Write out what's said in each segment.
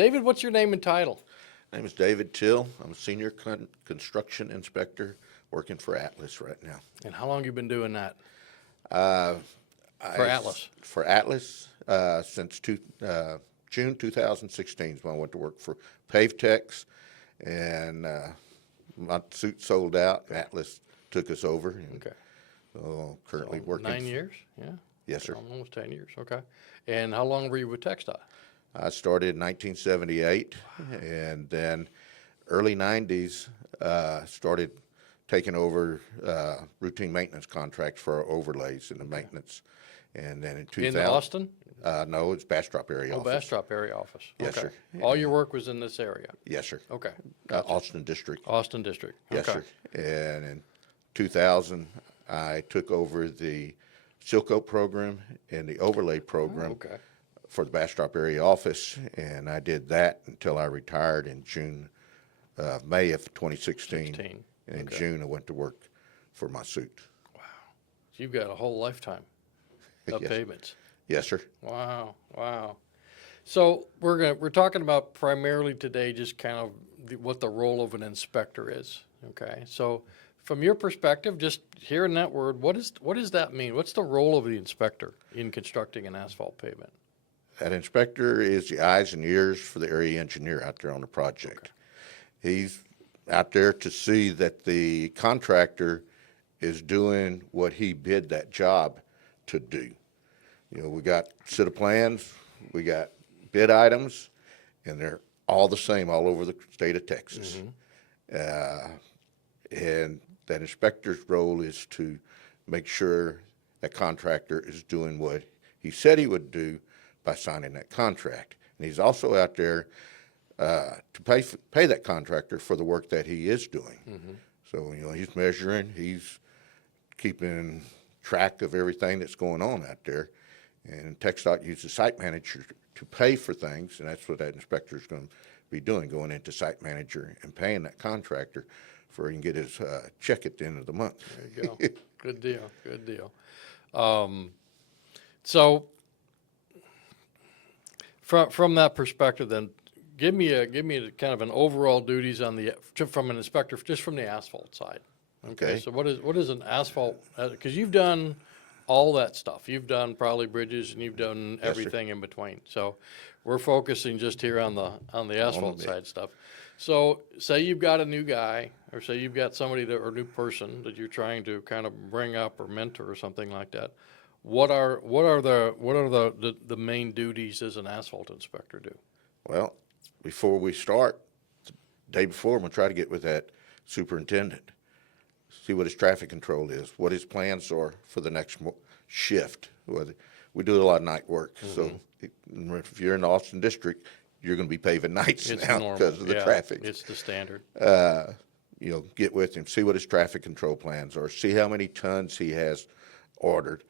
David, what's your name and title? My name is David Till. I'm a senior construction inspector working for Atlas right now. And how long you been doing that? For Atlas? For Atlas, since June 2016 is when I went to work for Tack, and my suit sold out. Atlas took us over. And, Okay. currently So working. 9 years? Yeah. Yes, sir. Almost 10 years. Okay. And how long were you with TechStot? I started in 1978, and then early 90s started taking over routine maintenance contracts for our overlays and the maintenance. And then in 2000, In Austin? no, it's Bastrop area Oh, office. Bastrop area office. Yes, Okay. sir. All your work was in this area? Yes, sir. Okay. Austin District. Austin District. Yes, Okay. sir. And in 2000, I took over the Seal Coat program and the overlay program Okay. for the Bastrop area office, and I did that until I retired in May of 2016. 16. And in Okay. June, I went to work for my suit. So you've got a whole lifetime of Yes. payments. Yes, sir. Wow. Wow. So we're talking about primarily today just kind of what the role of an inspector is. Okay. So from your perspective, just hearing that word, what does that mean? What's the role of the inspector in constructing an asphalt pavement? That inspector is the eyes and ears for the area engineer out there on the project. He's out there to see that the contractor is doing what he bid that job to do. You know, we got set of plans, we got bid items, and they're all the same all over the state of Texas. And that inspector's role is to make sure that contractor is doing what he said he would do by signing that contract. And he's also out there to pay that contractor for the work that he is doing. So, you know, he's measuring, he's keeping track of everything that's going on out there. And TxDOT uses site manager to pay for things, and that's what that inspector is going to be doing, going into site manager and paying that contractor for he can get his check at the end of the month. There you go. Good deal. Good deal. So from that perspective, then give me kind of an overall duties on from an inspector just from the asphalt side. Okay. So what is an asphalt? Because you've done all that stuff. You've done probably bridges and you've done Yes, sir. everything in between. So we're focusing just here on the asphalt the- side stuff. So say you've got a new guy, or say you've got somebody or a new person that you're trying to kind of bring up or mentor or something like that. What are the main duties as an asphalt inspector do? Well, before we start, the day before, I'm going to try to get with that superintendent, see what his traffic control is, what his plans are for the next shift. We do a lot of night work, so if you're in the Austin District, you're going to be paving nights It's now normal. because of the Yeah, traffic. It's the standard. You know, get with him, see what his traffic control plans are, see how many tons he has ordered,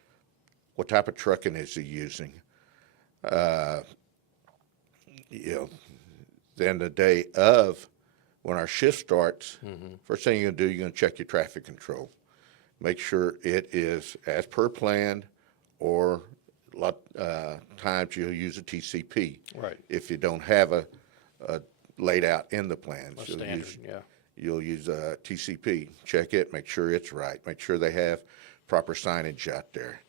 what type of trucking is he using. You know, then the day of, when our shift starts, first thing you're going to do, you're going to check your traffic control. Make sure it is as per planned, or a lot times you'll use a TCP. Right. If you don't have a laid out in the plans. A standard, yeah. You'll use a TCP, check it, make sure it's right, make sure they have proper signage out there.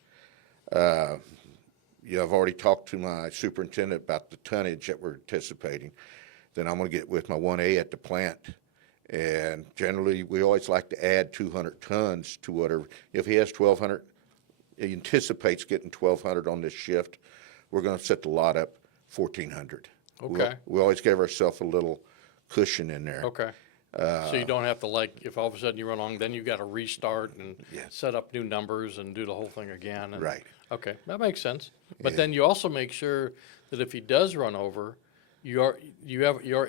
You know, I've already talked to my superintendent about the tonnage that we're anticipating. Then I'm going to get with my 1A at the plant. And generally, we always like to add 200 tons to whatever. If he has 1,200, he anticipates getting 1,200 on this shift, we're going to set the lot up 1,400. Okay. We always give ourselves a little cushion in there. Okay. So you don't have to, like, if all of a sudden you run along, then you got to restart and set up new numbers and do the whole thing again. And, Right. Okay, that makes sense. But then you also make sure that if he does run over, you're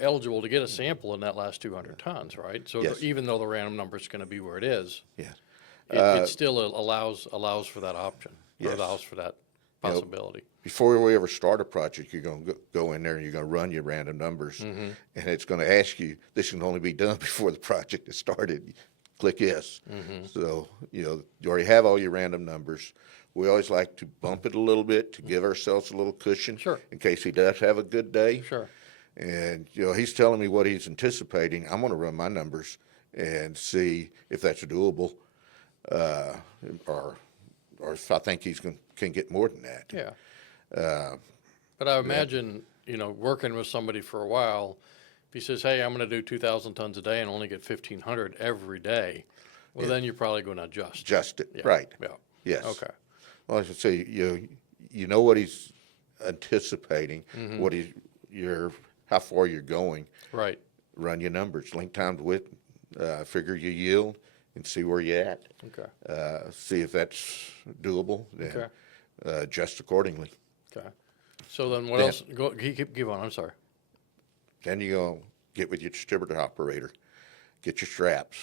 eligible to get a sample in that last 200 tons, right? So Yes. even though the random number is going to be where it is, Yeah. it still allows for that option, or Yes. allows for that You know, possibility. Before we ever start a project, you're going to go in there and you're going to run your random numbers, and it's going to ask you, this can only be done before the project is started. Click yes. So, you know, you already have all your random numbers. We always like to bump it a little bit to give ourselves a little cushion. Sure. In case he does have a good day. Sure. And, he's telling me what he's anticipating. I'm gonna run my numbers and see if that's doable, uh, or, or if I think can get more than that. Yeah. But I imagine, working with somebody for a while, if he says, hey, I'm gonna do 2,000 tons a day and only get 1,500 every day, well, then you're probably gonna adjust. Adjust it, Yeah. right. Yeah. Yes. Okay. Well, I should say, you know what he's anticipating, what how far you're going. Right. Run your numbers, link times width, figure your yield, and see where you're at. Okay. See if that's doable, then Okay. adjust accordingly. Okay. So then what Then- else? Keep on. I'm sorry. Then you go get with your distributor operator, get your straps.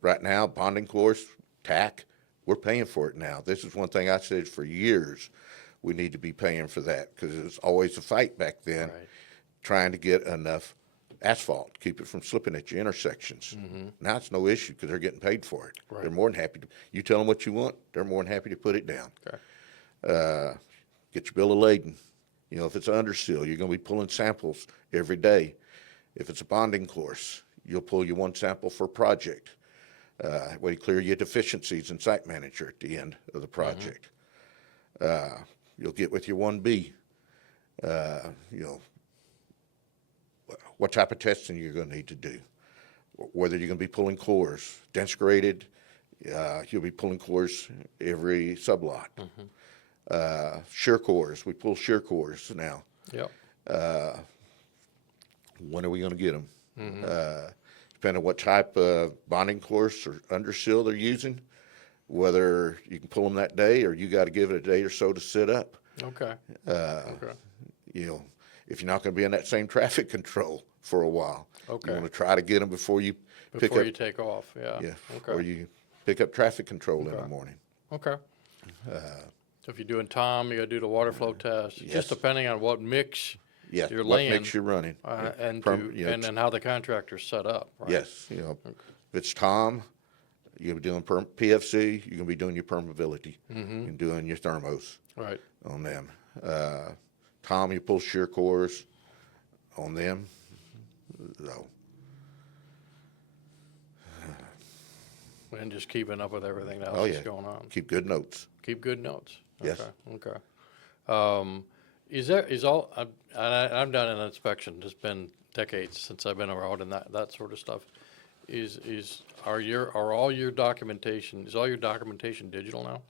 Right now, bonding course, tack, we're paying for it now. This is one thing I said for years. We need to be paying for that because it was always a fight back then, Right. trying to get enough asphalt, keep it from slipping at your intersections. Now it's no issue because they're getting paid for it. Right. They're more than happy to. You tell them what you want, they're more than happy to put it down. Okay. Get your bill of lading. If it's an underseal, you're going to be pulling samples every day. If it's a bonding course, you'll pull you one sample for a project. Where you clear your deficiencies in site manager at the end of the project. You'll get with your 1B. What type of testing you're going to need to do. Whether you're going to be pulling cores, dense graded, you'll be pulling cores every sublot. Shear cores, we pull shear cores now. Yep. When are we going to get them? Depending on what type of bonding course or underseal they're using, whether you can pull them that day or you got to give it a day or so to sit up. Okay. Okay. If you're not going to be in that same traffic control for a while, Okay. you want to try to get them before you pick Before up. you take off. Yeah. Yeah, Okay. or you pick up traffic control in the Okay. morning. Okay. So if you're doing Tom, you got to do the water flow test. Yes. Just depending on what mix Yeah, you're what laying, makes you running? and Perm- and then how the contractor's set up. Right? Yes, if it's Tom, you'll be doing PFC. You're gonna be doing your permeability and doing your thermos Right. on them. Tom, you pull shear cores on them. So, And just keeping up with everything else Oh, that's yeah. going on. keep good notes. Keep good notes. Yes. Okay. I've done an inspection. It's been decades since I've been around and that sort of stuff. Are all your documentation digital now?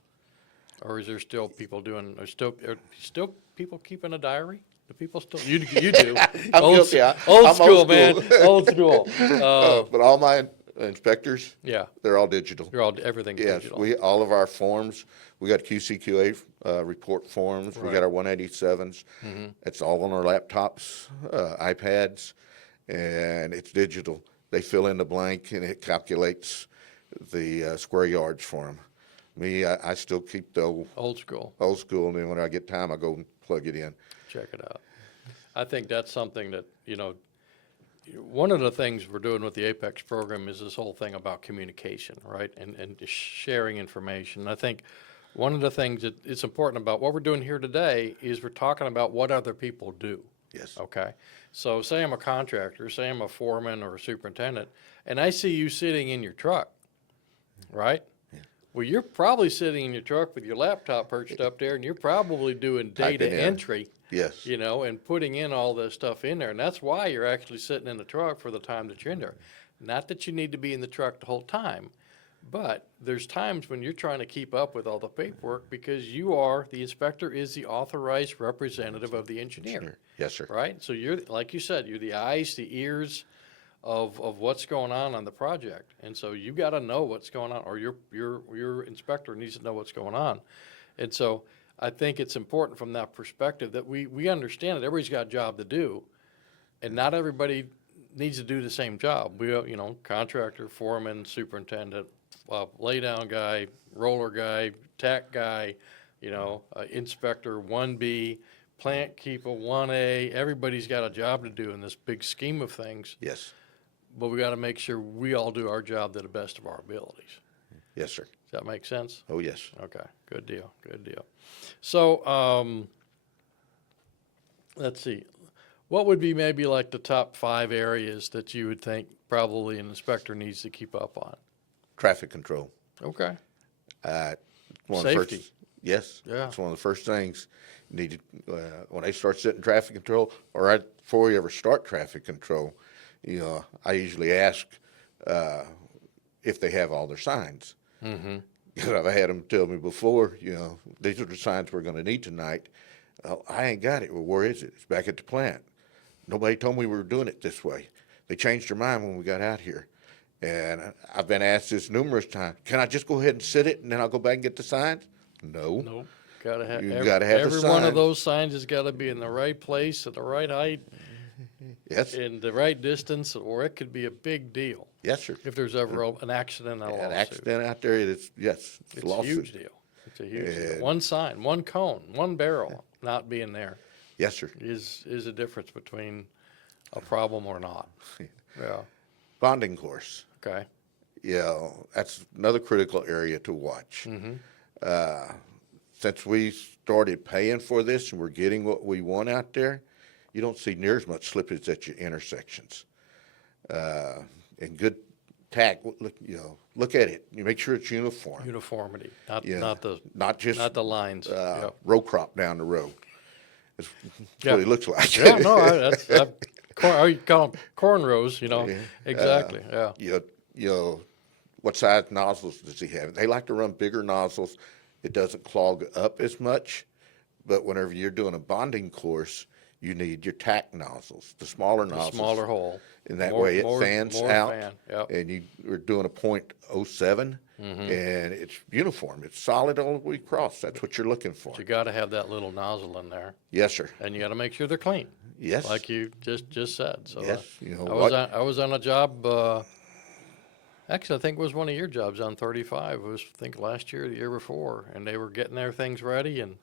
Or is there still people are still people keeping a diary? Do people still, you do. I'm Old guilty. s- I'm Old old school, man, school. old school. But all my inspectors, Yeah, they're all digital. everything's Yes, digital. all of our forms, we got QCQA report forms, we Right. got our 187s. It's all on our laptops, iPads, and it's digital. They fill in the blank and it calculates the square yards for them. Me, I still keep the Old school. old school, and then when I get time, I go and plug it in. Check it out. I think that's something that, one of the things we're doing with the Apex program is this whole thing about communication, right? And just sharing information. I think one of the things that it's important about what we're doing here today is we're talking about what other people do. Yes. Okay. So say I'm a contractor, say I'm a foreman or a superintendent, and I see you sitting in your truck, right? Well, you're probably sitting in your truck with your laptop perched up there, and you're probably doing data Typing in. entry, Yes. and putting in all this stuff in there. And that's why you're actually sitting in the truck for the time that you're in there. Not that you need to be in the truck the whole time, but there's times when you're trying to keep up with all the paperwork because the inspector is the authorized representative of the engineer, Yes, sir. right? So you're, like you said, you're the eyes, the ears of what's going on the project. And so you got to know what's going on, or your inspector needs to know what's going on. And so I think it's important from that perspective that we understand that everybody's got a job to do, and not everybody needs to do the same job. Contractor, foreman, superintendent, lay-down guy, roller guy, tack guy, inspector, 1B, plant keeper, 1A. Everybody's got a job to do in this big scheme of things, Yes. but we got to make sure we all do our job to the best of our abilities. Yes, sir. Does that make sense? Oh, yes. Okay, good deal. So, let's see. What would be maybe like the top 5 areas that you would think probably an inspector needs to keep up on? Traffic control. Okay. One of the Safety. first, yes, Yeah. it's one of the first things you need to, when they start setting traffic control, or right before you ever start traffic control, I usually ask if they have all their signs. Mm-hmm. I've had them tell me before, these are the signs we're going to need tonight. Oh, I ain't got it. Well, where is it? It's back at the plant. Nobody told me we were doing it this way. They changed their mind when we got out here. And I've been asked this numerous times. Can I just go ahead and sit it and then I'll go back and get the signs? No. Nope. Gotta have, You every, gotta have the every one of sign. those signs has got to be in the right place, at the right height, Yes. in the right distance, or it could be a big deal Yes, sir. if there's ever an accident and a An lawsuit. accident out there, yes, It's a a lawsuit. huge deal. It's a huge deal. And- One sign, one cone, one barrel not being there Yes, sir. is a difference between a problem or not. Yeah. Bonding course. Okay. That's another critical area to watch. Mm-hmm. Since we started paying for this and we're getting what we want out there, you don't see near as much slippage at your intersections. And good tack, look at it. You make sure it's uniform. Uniformity, not Not just not the lines. Yeah. row crop down the road. That's Yeah. what it looks like. Yeah, no, you call them cornrows, Yeah. Exactly, yeah. What size nozzles does he have? They like to run bigger nozzles. It doesn't clog up as much, but whenever you're doing a bonding course, you need your tack nozzles, the smaller The nozzles. smaller hole. And that More- way it more- fans more out. fan, yep. And we're doing a .07, Mm-hmm. and it's uniform. It's solid all the way across. That's what you're looking for. You gotta have that little nozzle in there, Yes, sir. and you gotta make sure they're clean, Yes. like you just said, so. Yes. I was on a job, actually, I think it was one of your jobs on 35. It was, I think, last year, or the year before, and they were getting their things ready, and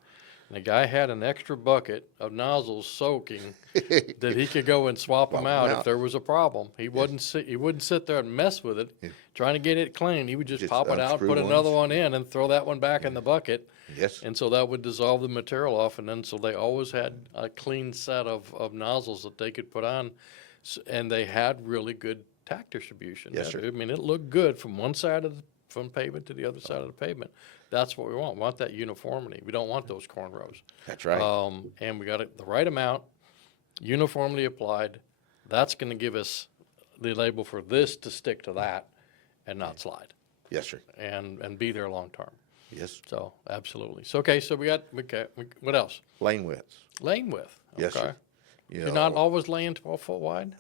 the guy had an extra bucket of nozzles soaking that he could go and swap them out if there was a problem. He wouldn't sit there and mess with it, trying to get it clean. He would just Just pop it out, unscrew put another ones. one in, and throw that one back in the bucket. Yes. And so that would dissolve the material off, and then so they always had a clean set of nozzles that they could put on, and they had really good tack distribution. Yes, sir. I mean, it looked good from one side of from pavement to the other side of the pavement. That's what we want. We want that uniformity. We don't want those cornrows. That's right. And we got it the right amount, uniformly applied. That's going to give us the label for this to stick to that and not slide Yes, sir. and be there long term. Yes. So absolutely. So okay. So what else? Lane widths. Lane width. Okay. Yes, sir. You're not always laying 12 foot wide.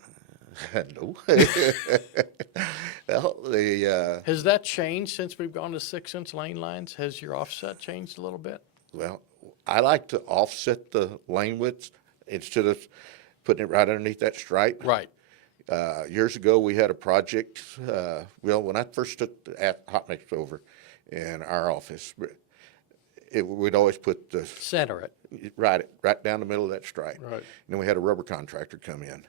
No. Well, Has that changed since we've gone to 6-inch lane lines? Has your offset changed a little bit? well, I like to offset the lane widths instead of putting it right underneath that stripe. Right. Years ago, we had a project, when I first took the hot mix over in our office, we'd always put the, Center it. right down the middle of that stripe. Right. And then we had a rubber contractor come in.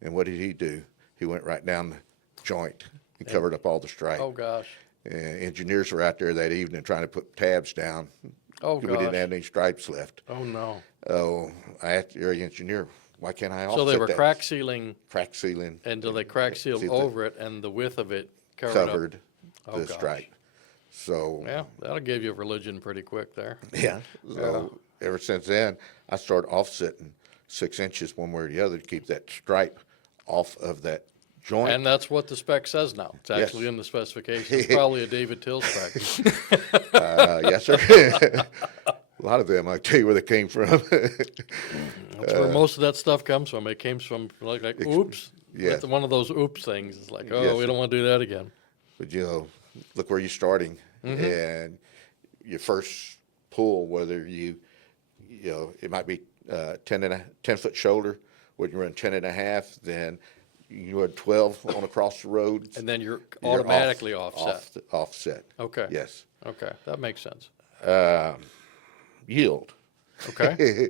And what did he do? He went right down the joint and covered up all the stripe. Oh gosh. And engineers were out there that evening trying to put tabs down. Oh We didn't gosh. have any stripes left. Oh no. Oh, I asked the area engineer, why can't I offset So they were that? crack sealing Crack sealing until they crack sealed See the- over it, and the width of it covered up. covered Oh, the gosh. stripe. So, Yeah, that'll give you religion pretty quick there. yeah. So ever since then, I started offsetting 6 inches one way or the other to keep that stripe off of that joint. And that's what the spec says now. It's Yes. actually in the specification. It's probably a David Till spec. Yes, sir. A lot of them, I tell you where they came from. That's where most of that stuff comes from. It came from like oops. yeah. That's one of those oops things. It's like, oh, Yes, we sir. don't want to do that again. But look where you're starting, Mm-hmm. and your first pull, whether it might be 10-foot shoulder. When you run 10.5, then you run 12 on across the road. And then you're You're automatically offset. Offset. Okay. Yes. Okay, that makes sense. Yield. Okay.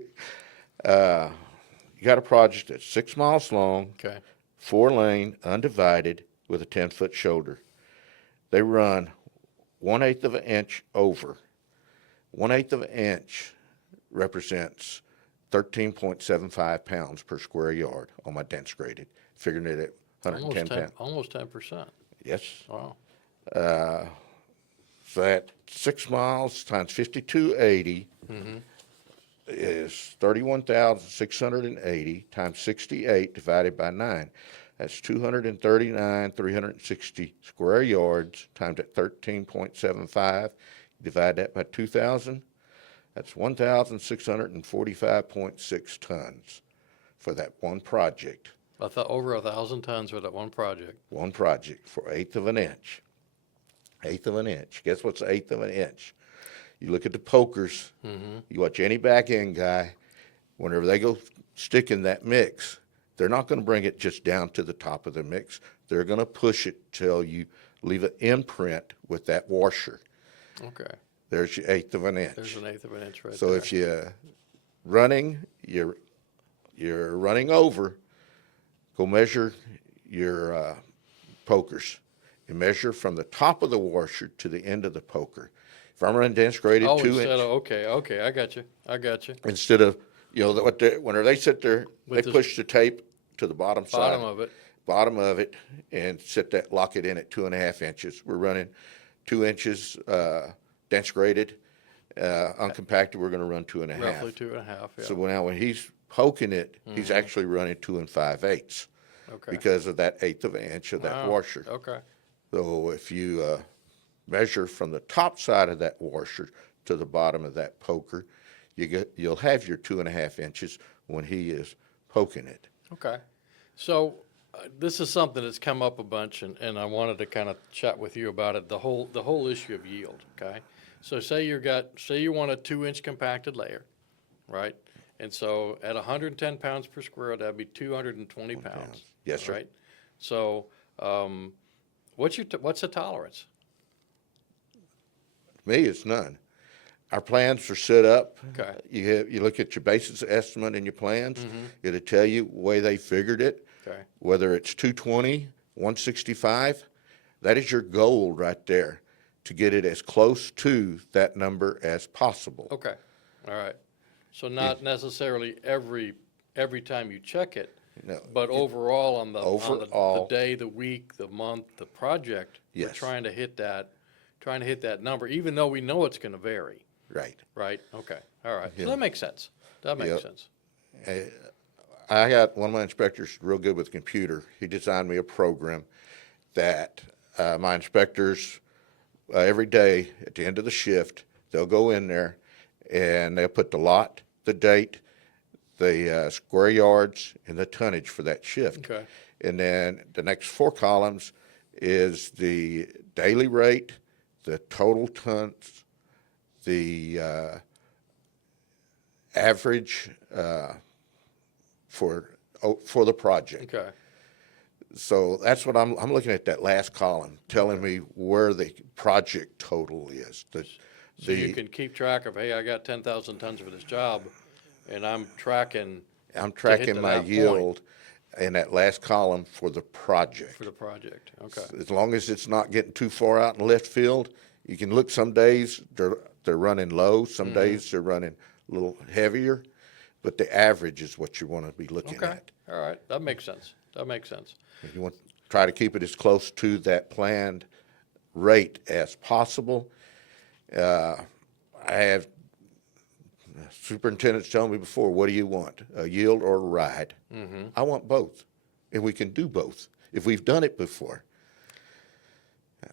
You got a project that's 6 miles long, Okay. 4-lane, undivided, with a 10-foot shoulder. They run 1/8 of an inch over. 1/8 of an inch represents 13.75 pounds per square yard on my dense graded, figuring it at 110 pounds. Almost 10%. Yes. Wow. So that 6 miles times 5280 is 31,680 times 68 divided by 9. That's 239,360 square yards times at 13.75. Divide that by 2,000. That's 1,645.6 tons for that one project. Over 1,000 tons for that one project. One project for 1/8 of an inch. 1/8 of an inch. Guess what's 1/8 of an inch? You look at the pokers. You watch any back end guy. Whenever they go stick in that mix, they're not going to bring it just down to the top of the mix. They're going to push it till you leave an imprint with that washer. Okay. There's your 1/8 of an inch. There's an 1/8 of an inch right So there. if you're running over, go measure your pokers. You measure from the top of the washer to the end of the poker. If I'm running dense graded 2-inch, okay, I got you. instead of, whenever they sit there, With they the push the tape to the bottom side. Bottom of it. And lock it in at 2.5 inches. We're running 2 inches dense graded, uncompacted. We're going to run 2.5. Roughly 2.5. Yeah. So now when he's poking it, he's actually running 2 5/8 Okay. because of that 1/8 of an inch of that Wow. washer. Okay. So if you measure from the top side of that washer to the bottom of that poker, you'll have your 2.5 inches when he is poking it. Okay. So this is something that's come up a bunch, and I wanted to kind of chat with you about it. The whole issue of yield. Okay. So say you want a 2-inch compacted layer, right? And so at 110 pounds per square, that'd be 220 pounds. Yes, sir. Right. So what's the tolerance? Me, it's none. Our plans are set up. Okay. You look at your basis estimate in your plans. It'll tell you the way they figured it. Okay. Whether it's 220, 165, that is your goal right there, to get it as close to that number as possible. Okay. All right. So not necessarily every time you check it, No. but overall on the Overall. the day, the week, the month, the project, we're Yes. trying to hit that number, even though we know it's going to vary. Right. Right. Okay. All right. Yeah. So that makes sense. Yep. sense. I got one of my inspectors real good with the computer. He designed me a program that my inspectors, every day at the end of the shift, they'll go in there and they'll put the lot, the date, the square yards, and the tonnage for that shift. Okay. And then the next 4 columns is the daily rate, the total tons, the average for the project. Okay. So that's what I'm looking at, that last column, telling me where the project total is. So you can keep track of, hey, I got 10,000 tons for this job, and I'm tracking I'm to tracking my that point. yield in that last column for the project. for the project. Okay. As long as it's not getting too far out in left field, you can look, some days they're running low, some days they're running a little heavier, but the average is what you want to be looking Okay. at. All right. That makes sense. If you want to try to keep it as close to that planned rate as possible. I have superintendents telling me before, what do you want, a yield or a ride? I want both, and we can do both if we've done it before.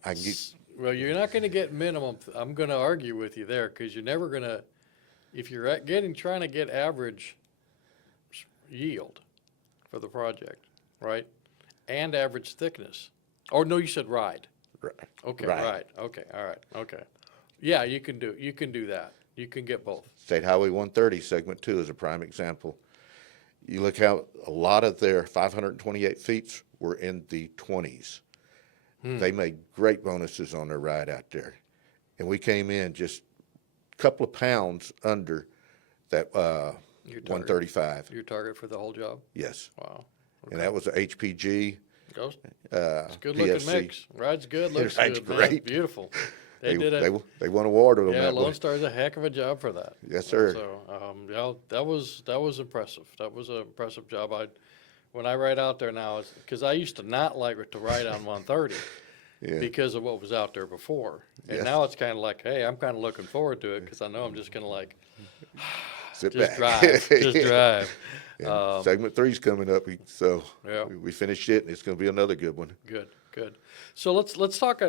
I can get, Well, you're not going to get minimum. I'm going to argue with you there, because you're never going to, if you're trying to get average yield for the project, right? And average thickness. Oh, no, you said ride. Okay, Right. ride. Okay, all right, okay. Yeah, you can do that. You can get both. State Highway 130, Segment 2 is a prime example. You look how a lot of their 528 feet were in the 20s. They made great bonuses on their ride out there. And we came in just a couple of pounds under that Your target. 135. Your target for the whole job? Yes. Wow. And that was a HPG. It's a good looking PFC. mix. Ride's good, looks Ride's good, man. great. Beautiful. They did it. They won award on Yeah, that Lone one. Star's a heck of a job for that. Yes, sir. So, yeah, that was impressive. That was an impressive job. When I ride out there now, because I used to not like to ride on 130 Yeah. because of what was out there before, and Yes. now it's kind of like, hey, I'm kind of looking forward to it because I know I'm just gonna like Sit just back. drive, just drive. And segment 3's coming up, so Yeah. we finished it, and it's going to be another good one. Good, good. So let's talk.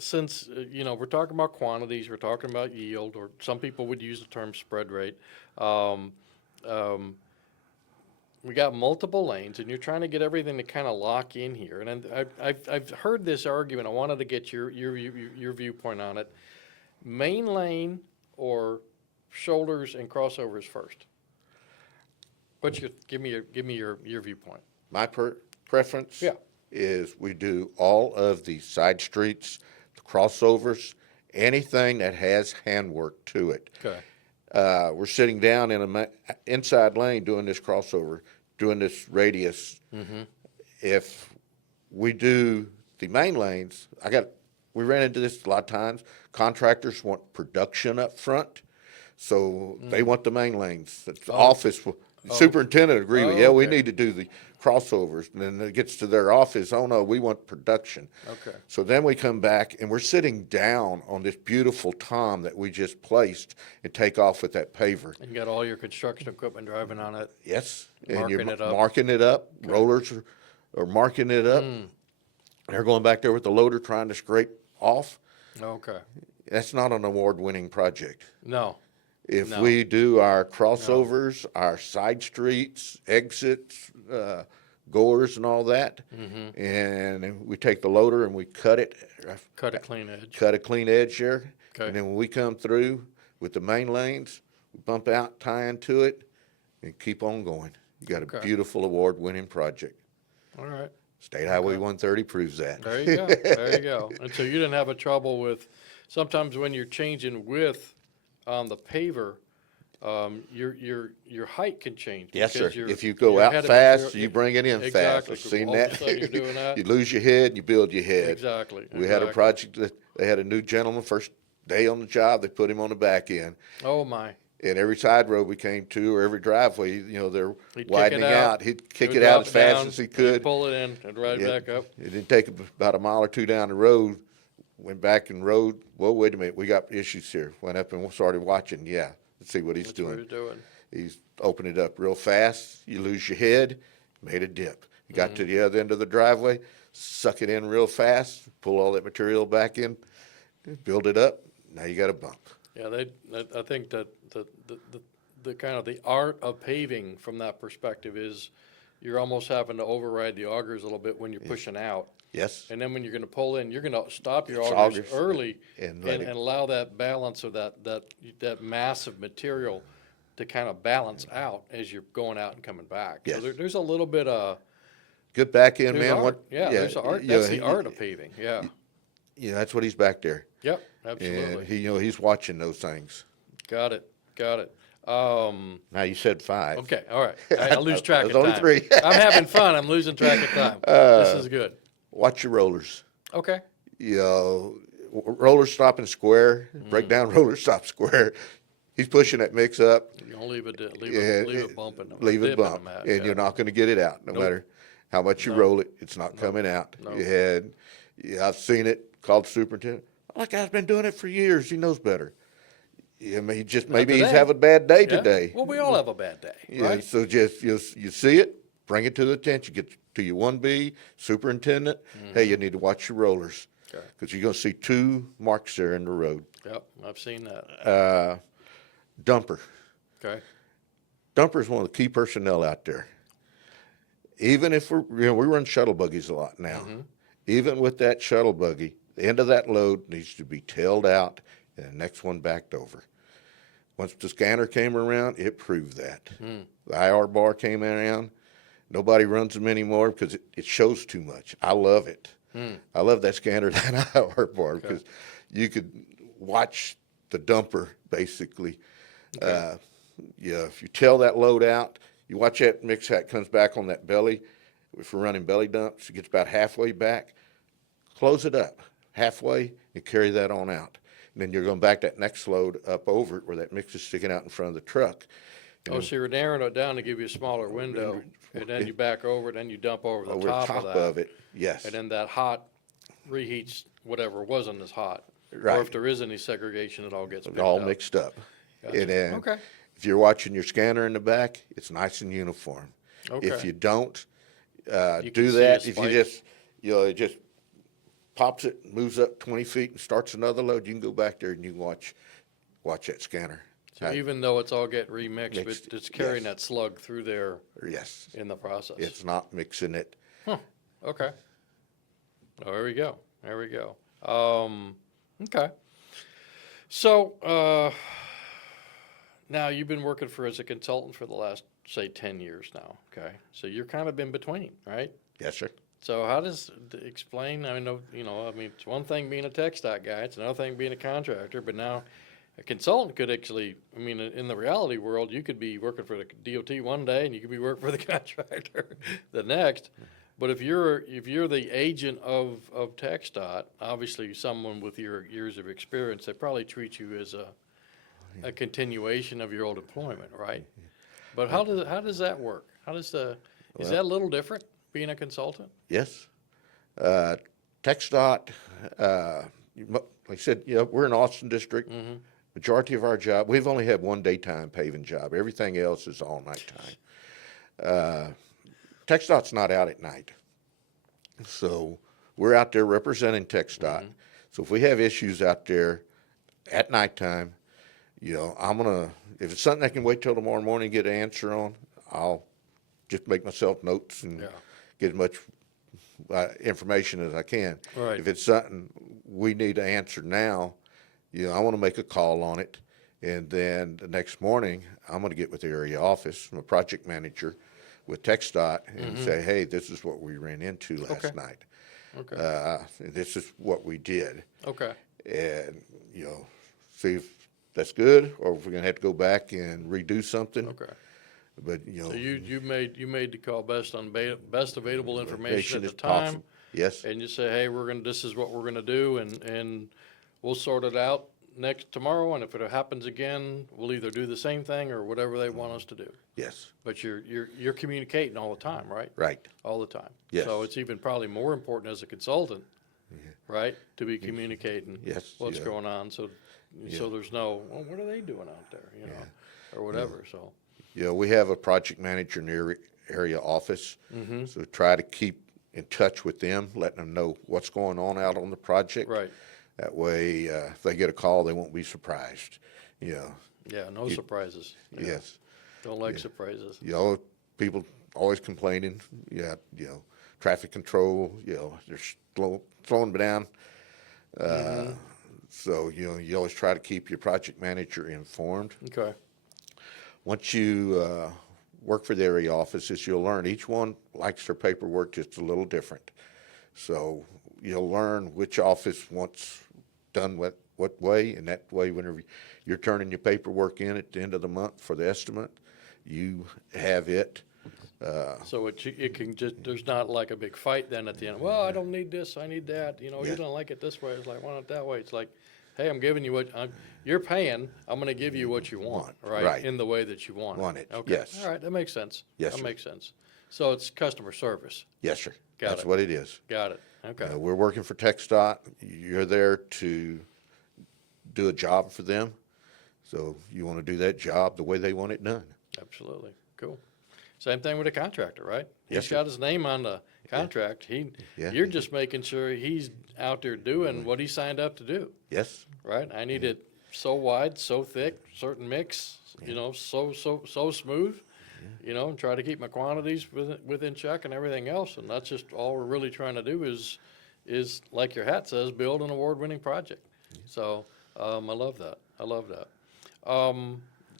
Since we're talking about quantities, we're talking about yield, or some people would use the term spread rate. Um, um, we got multiple lanes, and you're trying to get everything to kind of lock in here. And I've heard this argument. I wanted to get your viewpoint on it. Main lane or shoulders and crossovers first. Give me your viewpoint. My preference Yeah. is we do all of the side streets, the crossovers, anything that has handwork to it. Okay. We're sitting down in an inside lane doing this crossover, doing this radius. Mm-hmm. If we do the main lanes, we ran into this a lot of times. Contractors want production up front, so they want the main lanes. The office, superintendent agree with, we okay. need to do the crossovers. And then it gets to their office, oh no, we want production. Okay. So then we come back and we're sitting down on this beautiful tom that we just placed and take off with that paver. And you got all your construction equipment driving on it. Yes, and Marking you're it up. marking it up. Rollers are marking it up. They're going back there with the loader trying to scrape off. Okay. That's not an award-winning project. No. If No. we do our crossovers, our side streets, exits, gores and all that, and then we take the loader and we cut it, Cut a clean edge. cut a clean edge there, Okay. and then when we come through with the main lanes, we bump out, tie into it, and keep on going. You got a Okay. beautiful award-winning project. All right. State Highway 130 proves that. There you go. There you go. And so you didn't have a trouble with, sometimes when you're changing width on the paver, your height can change. Yes, sir. because you're- If you go you're out ahead of fast, material- you bring it in fast. Exactly. I've seen All of a that. sudden you're doing that. You lose your head, you build your head. Exactly. We had a exactly. project that they had a new gentleman, first day on the job, they put him on the back end. Oh, my. And every side road we came to, or every driveway, they're He'd kick it widening out. out. He'd kick would it out drop as it fast down, as he he'd could. Pull it in and ride Yeah. back up. It didn't take about a mile or two down the road. Went back and rode. Well, wait a minute, we got issues here. Went up and started watching. Yeah, let's see what he's That's what doing. he's doing. He's opened it up real fast. You lose your head, made a dip. You got to the other end of the driveway, suck it in real fast, pull all that material back in, build it up. Now you got a bump. Yeah, I think that the kind of the art of paving from that perspective is you're almost having to override the augers a little bit when you're pushing out. Yes. And then when you're gonna pull in, you're gonna stop your It's augers augers early and and, let it- allow that balance of that massive material to kind of balance out as you're going out and coming back. So Yes. there's a little bit of, Good back end, there's man. art. What? Yeah, there's art, that's the art of paving, yeah. Yeah, that's what he's back there. Yep, And absolutely. he's watching those things. Got it. Now you said 5. Okay, all right. I lose track of There's only time. 3. I'm having fun. I'm losing track of time. This is good. Watch your rollers. Okay. Roller stopping square, break down roller stop square. He's pushing that mix up. You're gonna leave it Yeah, bumping. Leave it dipping bump, them out, and yeah. you're not going to get it out, no Nope. matter how much you No. roll it. It's not coming out. No. You had, I've seen it. Called the superintendent. Oh, that guy's been doing it for years. He knows better. Yeah, I mean, maybe he's today. having a bad day Yeah. today. Well, we all have a bad day, Yeah, right? so just you see it, bring it to the attention. Get to your 1B superintendent. Hey, you need to watch your rollers Okay. because you're going to see 2 marks there in the road. Yep, I've seen that. Dumper. Okay. Dumper is one of the key personnel out there. Even if we run shuttle buggies a lot now. Even with that shuttle buggy, the end of that load needs to be tailed out and the next one backed over. Once the scanner came around, it proved that. The IR bar came around. Nobody runs them anymore because it shows too much. I love it. I love that scanner, that IR bar, because you could watch the dumper basically. If you tail that load out, you watch that mix hat comes back on that belly. If we're running belly dumps, it gets about halfway back. Close it up halfway and carry that on out. and then you're going to back that next load up over it where that mix is sticking out in front of the truck. Oh, so you're narrowing it down to give you a smaller window, and then you back over it, and you dump over the Over top the top of that. of it, yes. And then that hot reheats whatever wasn't as hot. Right. Or if there is any segregation, it all gets picked All up. mixed up. Gotcha. And then Okay. if you're watching your scanner in the back, it's nice and uniform. Okay. If you don't You can do see a that, if you spike. just, it just pops it, moves up 20 feet and starts another load, you can go back there and you can watch that scanner. So even though it's all getting remixed, Mixed, but it's carrying yes. that slug through there Yes, in the process. it's not mixing it. Okay. Oh, there we go. There we go. Okay. So, now you've been working as a consultant for the last, say, 10 years now, okay? So you're kind of in between, right? Yes, sir. So how does, explain, I know, it's one thing being a tech stock guy, it's another thing being a contractor, but now a consultant could actually, in the reality world, you could be working for the DOT one day and you could be working for the contractor the next. But if you're the agent of TxDOT, obviously someone with your years of experience, they probably treat you as a continuation of your old employment, right? But how does that work? Is that a little different, being a consultant? Yes. TxDOT, like I said, we're in Austin District. Mm-hmm. Majority of our job, we've only had one daytime paving job. Everything else is all nighttime. TxDOT's not out at night. So we're out there representing TxDOT. Mm-hmm. So if we have issues out there at nighttime, if it's something I can wait till tomorrow morning to get an answer on, I'll just make myself notes and Yeah. get as much information as I can. Right. If it's something we need to answer now, I want to make a call on it. And then the next morning, I'm going to get with the area office, I'm a project manager with TxDOT, and say, hey, this is what we ran into last night. Okay. This is what we did. Okay. And, see if that's good, or if we're going to have to go back and redo something. Okay. But, So you made the call based on best available information at the is time, possible. Yes, and you say, hey, this is what we're gonna do, and we'll sort it out tomorrow, and if it happens again, we'll either do the same thing or whatever they want us to do. yes, But you're communicating all the time, right? right. All the time. Yes. So it's even probably more important as a consultant, right, to be communicating Yes, what's yeah. going on, so there's no, well, what are they doing out there, or whatever, so. We have a project manager in the area office, Mm-hmm. so try to keep in touch with them, letting them know what's going on out on the project. Right. That way, if they get a call, they won't be surprised. Yeah, no surprises. Yes. Don't like surprises. People always complaining. Traffic control. They're slowing down. So you always try to keep your project manager informed. Okay. Once you work for the area offices, you'll learn each one likes their paperwork just a little different. So you'll learn which office wants done what way, and that way, whenever you're turning your paperwork in at the end of the month for the estimate, you have it. So it can just, there's not like a big fight then at the end. Well, I don't need this, I need that. You Yeah. don't like it this way. It's like, why not that way? It's like, hey, I'm giving you you're paying. I'm going to give you what you want, right? Right. In the way that you want. Want it, Okay. yes. All right, that makes sense. Yes, That sir. makes sense. So it's customer service. Yes, sir. Got That's it. what it is. Got it. Okay. We're working for TxDOT. You're there to do a job for them. So you want to do that job the way they want it done. Absolutely. Cool. Same thing with a contractor, right? Yes, He's sir. got his name on the contract. Yeah. You're just making sure he's out there doing what he signed up to do, Yes, right? I need it so wide, so thick, certain mix, so smooth, and try to keep my quantities within check and everything else. And that's just all we're really trying to do is like your hat says, build an award-winning project. So, I love that. I love that.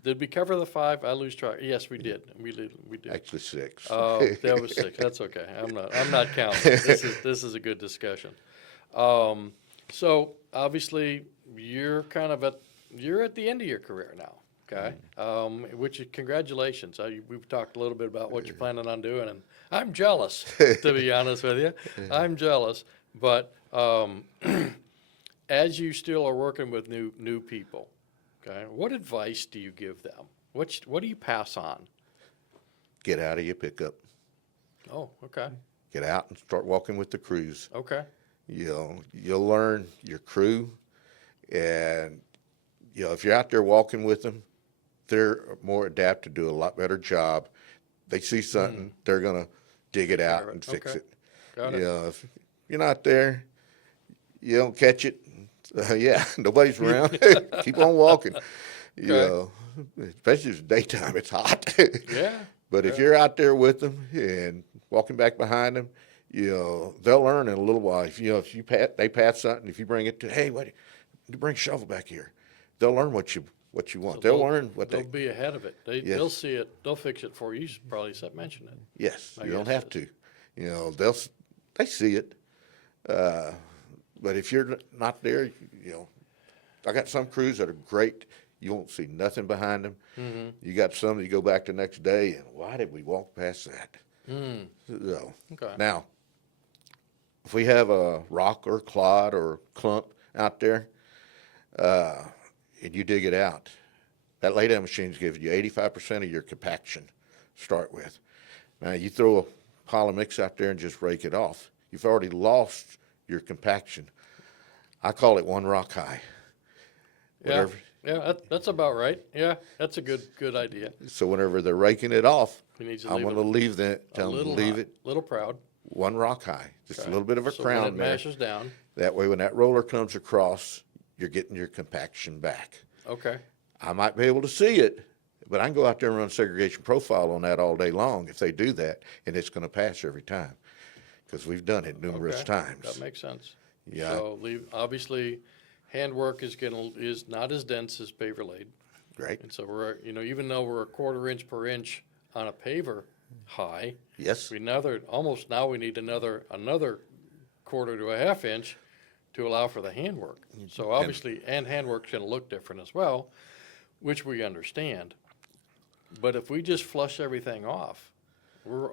Did we cover the 5? I lose track. Yes, we did. We did. actually 6. That was 6. That's okay. I'm not counting. This is a good discussion. So obviously you're at the end of your career now. Okay. Which congratulations. We've talked a little bit about what you're planning on doing, and I'm jealous, to be honest with you. I'm jealous, but as you still are working with new people, okay, what advice do you give them? What do you pass on? Get out of your pickup. Oh, okay, Get out and start walking with the crews. okay, You'll learn your crew, and if you're out there walking with them, they're more adept to do a lot better job. They see something, they're gonna dig it out and fix okay. it. Got it. If you're not there, you don't catch it. Yeah, nobody's around. Keep on walking. Okay. Especially if it's daytime, it's hot. Yeah. But if yeah. you're out there with them and walking back behind them, they'll learn in a little while. If they pass something, if you bring it to, hey, what, you bring shovel back here, they'll learn what you want. So they'll learn what they'll be ahead of it. Yes. They'll see it. They'll fix it for you. You should probably mention it. Yes, I you don't guess have it to. They see it. But if you're not there, I got some crews that are great. You won't see nothing behind them. Mm-hmm. You got some that you go back the next day, and why did we walk past that? So, Okay. now, if we have a rock or clod or clump out there, and you dig it out, that lay down machine's giving you 85% of your compaction to start with. Now, you throw a pile of mix out there and just rake it off, you've already lost your compaction. I call it one rock high. Yeah. Yeah. That's about right. Yeah. That's a good idea. So whenever they're raking it off, We need to I'm leave going to leave that, a tell them to little leave high, it little proud. one rock high, just Okay. a little bit of a So when crown it there. mashes down. That way, when that roller comes across, you're getting your compaction back. Okay. I might be able to see it, but I can go out there and run segregation profile on that all day long if they do that, and it's going to pass every time because we've done it numerous Okay. times. That makes sense. Yeah. So obviously, handwork is not as dense as paver laid, Right? and so we're even though we're a quarter inch per inch on a paver high, Yes. we need another quarter to a half inch to allow for the handwork. So obviously, and handwork's going to look different as well, which we understand. But if we just flush everything off, we're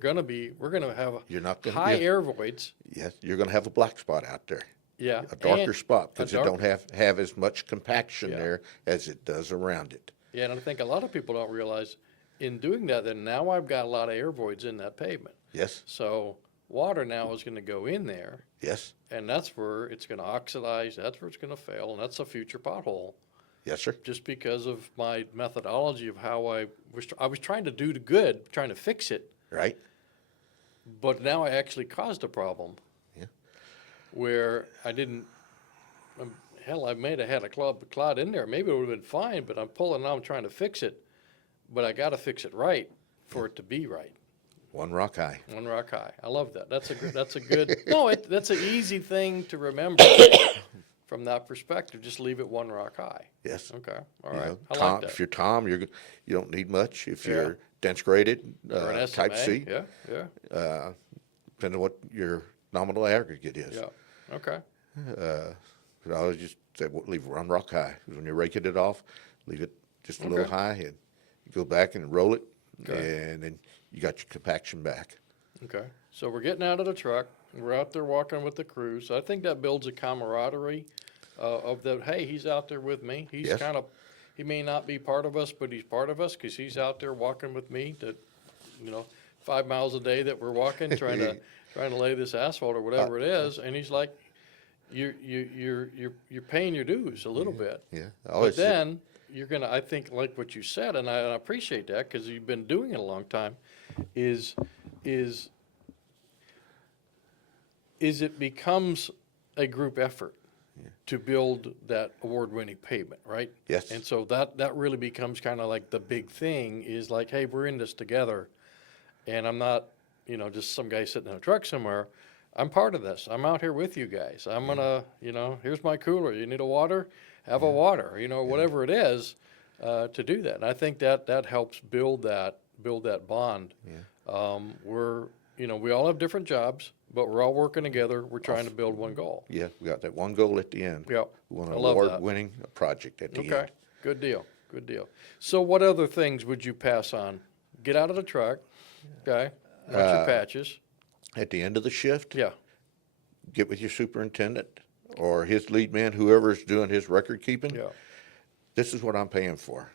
going to have You're not gonna- high yeah. air voids. Yes, you're going to have a black spot out there, Yeah, a darker and spot because a it don't have as much compaction Yeah. there as it does around it. Yeah, and I think a lot of people don't realize in doing that, then now I've got a lot of air voids in that pavement. Yes, So water now is going to go in there, yes, and that's where it's going to oxidize. That's where it's going to fail, and that's a future pothole. yes, sir. Just because of my methodology of how I was trying to do the good, trying to fix it, Right? but now I actually caused a problem. Yeah. Where I didn't. Hell, I may have had a clod in there. Maybe it would have been fine, but I'm pulling now. I'm trying to fix it, but I got to fix it right for it to be right. One rock high. One rock high. I love that. That's a good. No, that's an easy thing to remember from that perspective. Just leave it one rock high. Yes. Okay. All You right. know, I Tom, like that. if you're Tom, you don't need much. If Yeah. you're dense graded, Or an type SMA. C, Yeah. Yeah. depending on what your nominal aggregate is. Yeah. Okay. But I always just say, leave one rock high. When you're raking it off, leave it just a little Okay. high, and you go back and roll it, Okay. and then you got your compaction back. Okay, so we're getting out of the truck, we're out there walking with the crew, so I think that builds a camaraderie of that, hey, he's out there with me. He's Yes. he may not be part of us, but he's part of us, because he's out there walking with me to, 5 miles a day that we're walking, trying to lay this asphalt or whatever it is, and he's like, you're paying your dues a little bit. Yeah. I But always then, you're gonna, I think, like what you said, and I appreciate that, because you've been doing it a long time, is it becomes a group effort to build that award-winning pavement, right? Yes. And so that really becomes kind of like the big thing is like, hey, we're in this together, and I'm not, just some guy sitting in a truck somewhere. I'm part of this. I'm out here with you guys. I'm gonna, here's my cooler. You need a water? Have a water. Whatever it is, to do that. And I think that helps build that bond. Yeah. We all have different jobs, but we're all working together. We're trying to build one goal. Yeah, we got that one goal at the end. Yep. We want I an love that. award-winning project at the Okay, end. good deal. So what other things would you pass on? Get out of the truck, okay? What's your patches? At the end of the shift, Yeah, get with your superintendent or his lead man, whoever's doing his record keeping, Yeah. this is what I'm paying for.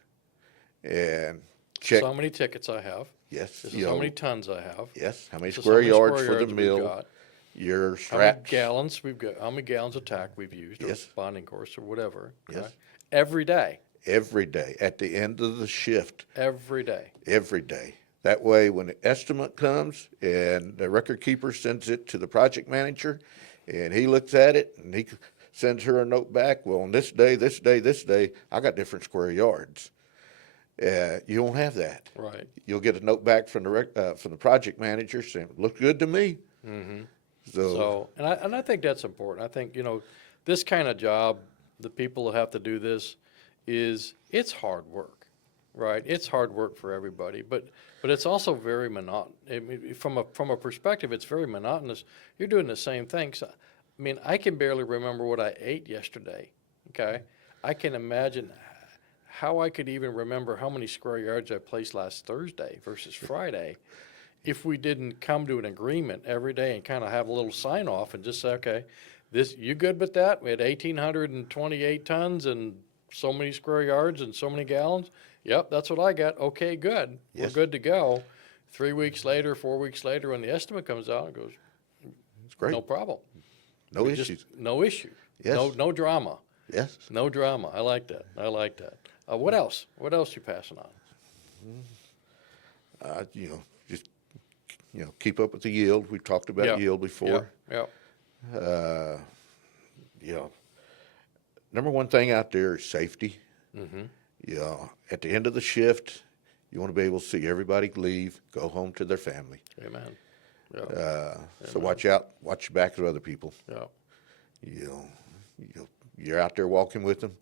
And check, So many tickets I have. yes, This you is how know, many tons I have. yes, how many This is square how many yards square for the yards we've mill, got, your how many straps. gallons we've got, how many gallons of tack we've used, or Yes. bonding course, or whatever. Yes. Okay? Every day. Every day, at the end of the shift, Every day. every day. That way, when the estimate comes and the record keeper sends it to the project manager, and he looks at it, and he sends her a note back, well, on this day, this day, this day, I got different square yards. You don't have that. Right. You'll get a note back from the project manager saying, look good to me. Mm-hmm. So, So, and I think that's important. I think, this kind of job, the people that have to do this, it's hard work, right? It's hard work for everybody, but it's also very monotonous. I mean, from a perspective, it's very monotonous. You're doing the same thing. So, I mean, I can barely remember what I ate yesterday, okay? I can imagine how I could even remember how many square yards I placed last Thursday versus Friday if we didn't come to an agreement every day and kind of have a little sign off and just say, okay, this, you good with that? We had 1,828 tons and so many square yards and so many gallons. Yep, that's what I got. Okay, good. We're Yes. good to go. 3 weeks later, 4 weeks later, when the estimate comes out, it goes, it's great. no problem. No We just- issues. no issue. Yes. No drama. Yes. No drama. I like that. I like that. What else? What else you passing on? Just, keep up with the yield. We've talked about Yeah. yield before. Yeah. You know, number one thing out there is safety. Mm-hmm. At the end of the shift, you want to be able to see everybody leave, go home to their family. Amen. Yeah. So watch out, watch your back of other people. Yeah. You're out there walking with them.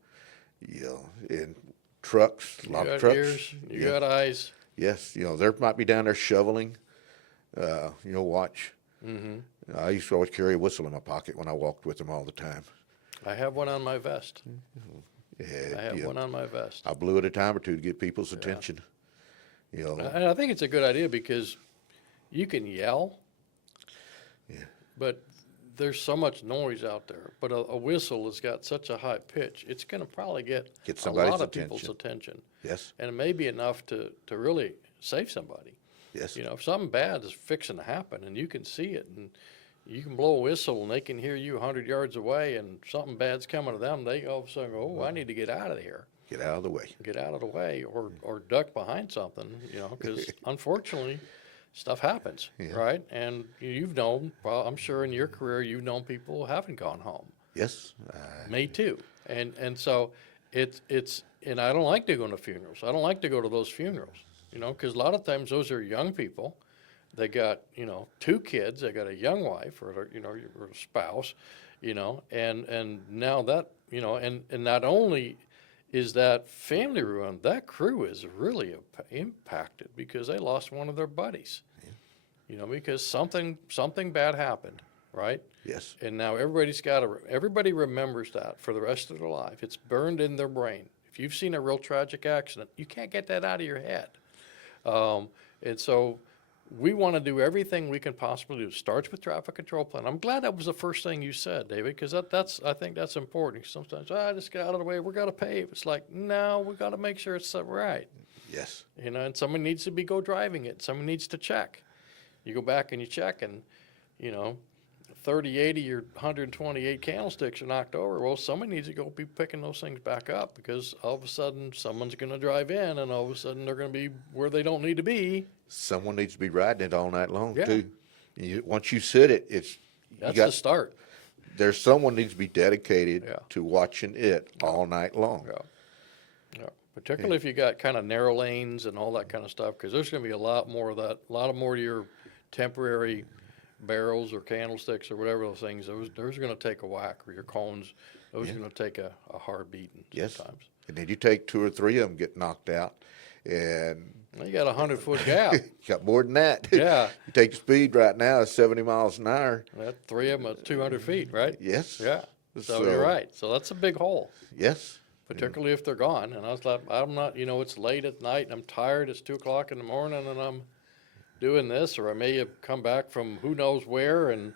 In trucks, a You lot got of trucks. ears, you Yeah. got eyes. Yes, there might be down there shoveling. Watch. Mm-hmm. I used to always carry a whistle in my pocket when I walked with them all the time. I have one on my vest. Yeah, I have one on my vest. I blew it a time or two to get people's attention. And I think it's a good idea because you can yell, Yeah. but there's so much noise out there. But a whistle has got such a high pitch, it's going to probably get a somebody's lot of people's attention. Yes, And it may be enough to really save somebody. yes, If something bad is fixing to happen and you can see it and you can blow a whistle and they can hear you 100 yards away and something bad's coming to them, they all of a sudden go, oh, I need to get out of here. get out of the way. Get out of the way or duck behind something, because unfortunately, stuff happens, Yeah. right? And you've known, well, I'm sure in your career, you've known people who haven't gone home. Yes, Me too. And so it's, and I don't like to go to funerals. I don't like to go to those funerals, because a lot of times those are young people. They got, 2 kids, they got a young wife or a spouse, and now that, and not only is that family ruined, that crew is really impacted because they lost one of their buddies, because something bad happened, right? yes, And now everybody remembers that for the rest of their life. It's burned in their brain. If you've seen a real tragic accident, you can't get that out of your head. And so we want to do everything we can possibly do. It starts with traffic control plan. I'm glad that was the first thing you said, David, because I think that's important. Sometimes, just get out of the way. We're going to pave. It's like, no, we got to make sure it's right. yes, And someone needs to go driving it. Someone needs to check. You go back and you check and, 30, 80 or 128 candlesticks are knocked over. Well, somebody needs to go be picking those things back up because all of a sudden someone's going to drive in and all of a sudden they're going to be where they don't need to be. Someone needs to be riding it all night long Yeah. too. Once you sit it, That's the start. There's someone needs to be dedicated Yeah. to watching it all night long. Yeah. Particularly if you got kind of narrow lanes and all that kind of stuff, because there's going to be a lot more of that, a lot more of your temporary barrels or candlesticks or whatever those things, those are going to take a whack, or your cones, those are going to take a hard beating Yes. sometimes. And then you take 2 or 3 of them get knocked out, and Well, you got a 100-foot gap. you got more than that. Yeah. You take the speed right now is 70 miles an hour. That 3 of them at 200 feet, right? Yes. Yeah. So So- you're right. So that's a big hole, Yes. particularly if they're gone. And I was like, I'm not, it's late at night and I'm tired. It's 2 o'clock in the morning and I'm doing this, or I may have come back from who knows where and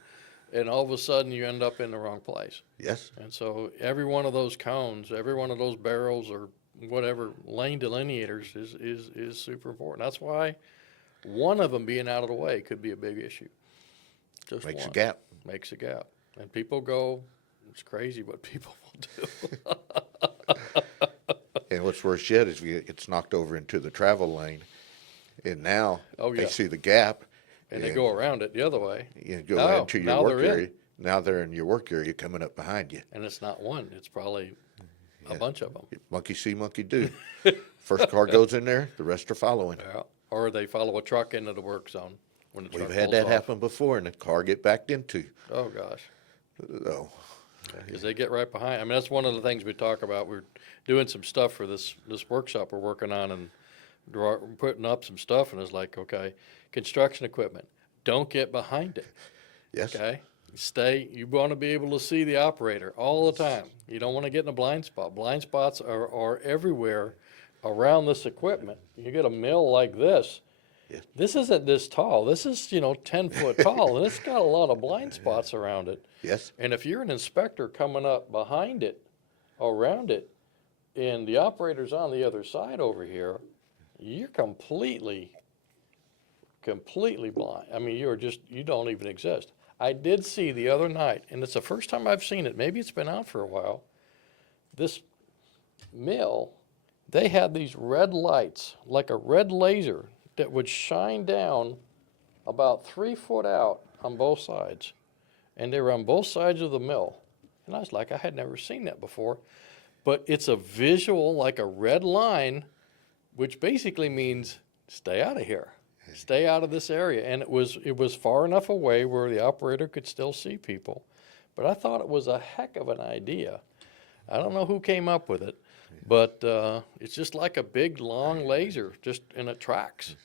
and all of a sudden you end up in the wrong place. Yes. And so every one of those cones, every one of those barrels or whatever lane delineators is super important. That's why one of them being out of the way could be a big issue. Just Makes a one. gap. Makes a gap. And people go, it's crazy what people will do. And what's worse yet is it gets knocked over into the travel lane, and now Oh, yeah. they see the gap. And they go around it the other way. You go Oh, into your now work they're in. area. Now they're in your work area coming up behind you. And it's not one, it's probably a Yeah. bunch of them. Monkey see, monkey do. First car goes in there, the rest are following. Yeah. Or they follow a truck into the work zone when the truck We've had pulls that off. happen before, and the car get backed into. Oh, gosh. Oh, Because they get right behind. I mean, that's one of the things we talk about. We're doing some stuff for this workshop we're working on and putting up some stuff. And it's like, okay, construction equipment, don't get behind it. yes. Okay? You want to be able to see the operator all the time. You don't want to get in a blind spot. Blind spots are everywhere around this equipment. You get a mill like this. Yeah. This isn't this tall. This is, 10 foot tall, and it's got a lot of blind spots around it. Yes. And if you're an inspector coming up behind it, around it, and the operator's on the other side over here, you're completely blind. I mean, you don't even exist. I did see the other night, and it's the first time I've seen it, maybe it's been out for a while, this mill, they had these red lights, like a red laser, that would shine down about 3 foot out on both sides. And they were on both sides of the mill. And I was like, I had never seen that before. But it's a visual, like a red line, which basically means stay out of here. Stay out of this area. And it was far enough away where the operator could still see people. But I thought it was a heck of an idea. I don't know who came up with it, but it's just like a big long laser, and it tracks.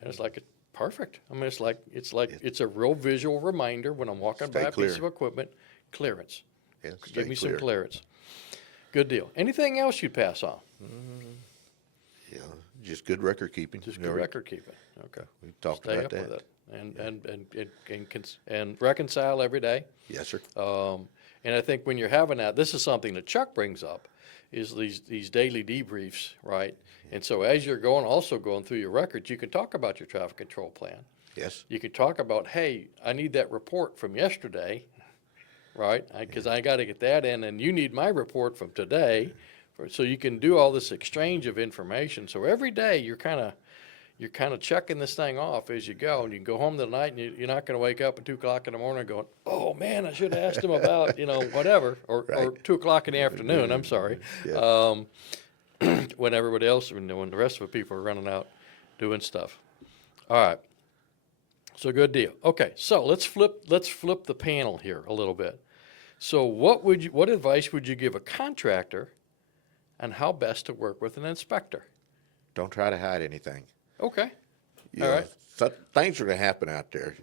And it's like perfect. I mean, it's a real visual reminder when I'm walking by Stay a piece clear. of equipment. Clearance. Yeah, Give stay me clear. some clearance. Good deal. Anything else you'd pass on? Yeah, just good record keeping. Just You good know, record keeping. Okay. We talked Stay about up that. with it and reconcile every day. Yes, sir. And I think when you're having that, this is something that Chuck brings up, is these daily debriefs, right? And so as you're also going through your records, you can talk about your traffic control plan. Yes. You can talk about, hey, I need that report from yesterday, right? Because I got to get that in, and you need my report from today. So you can do all this exchange of information. So every day you're kind of checking this thing off as you go, and you can go home tonight, and you're not going to wake up at 2 o'clock in the morning going, oh man, I should have asked him about whatever, or Right. 2 o'clock in the afternoon. I'm sorry, Yeah. when everybody else, when the rest of the people are running out doing stuff. All right, so good deal. Okay, so let's flip the panel here a little bit. So what advice would you give a contractor on how best to work with an inspector? Don't try to hide anything. Okay. You All know, right. Things are going to happen out there.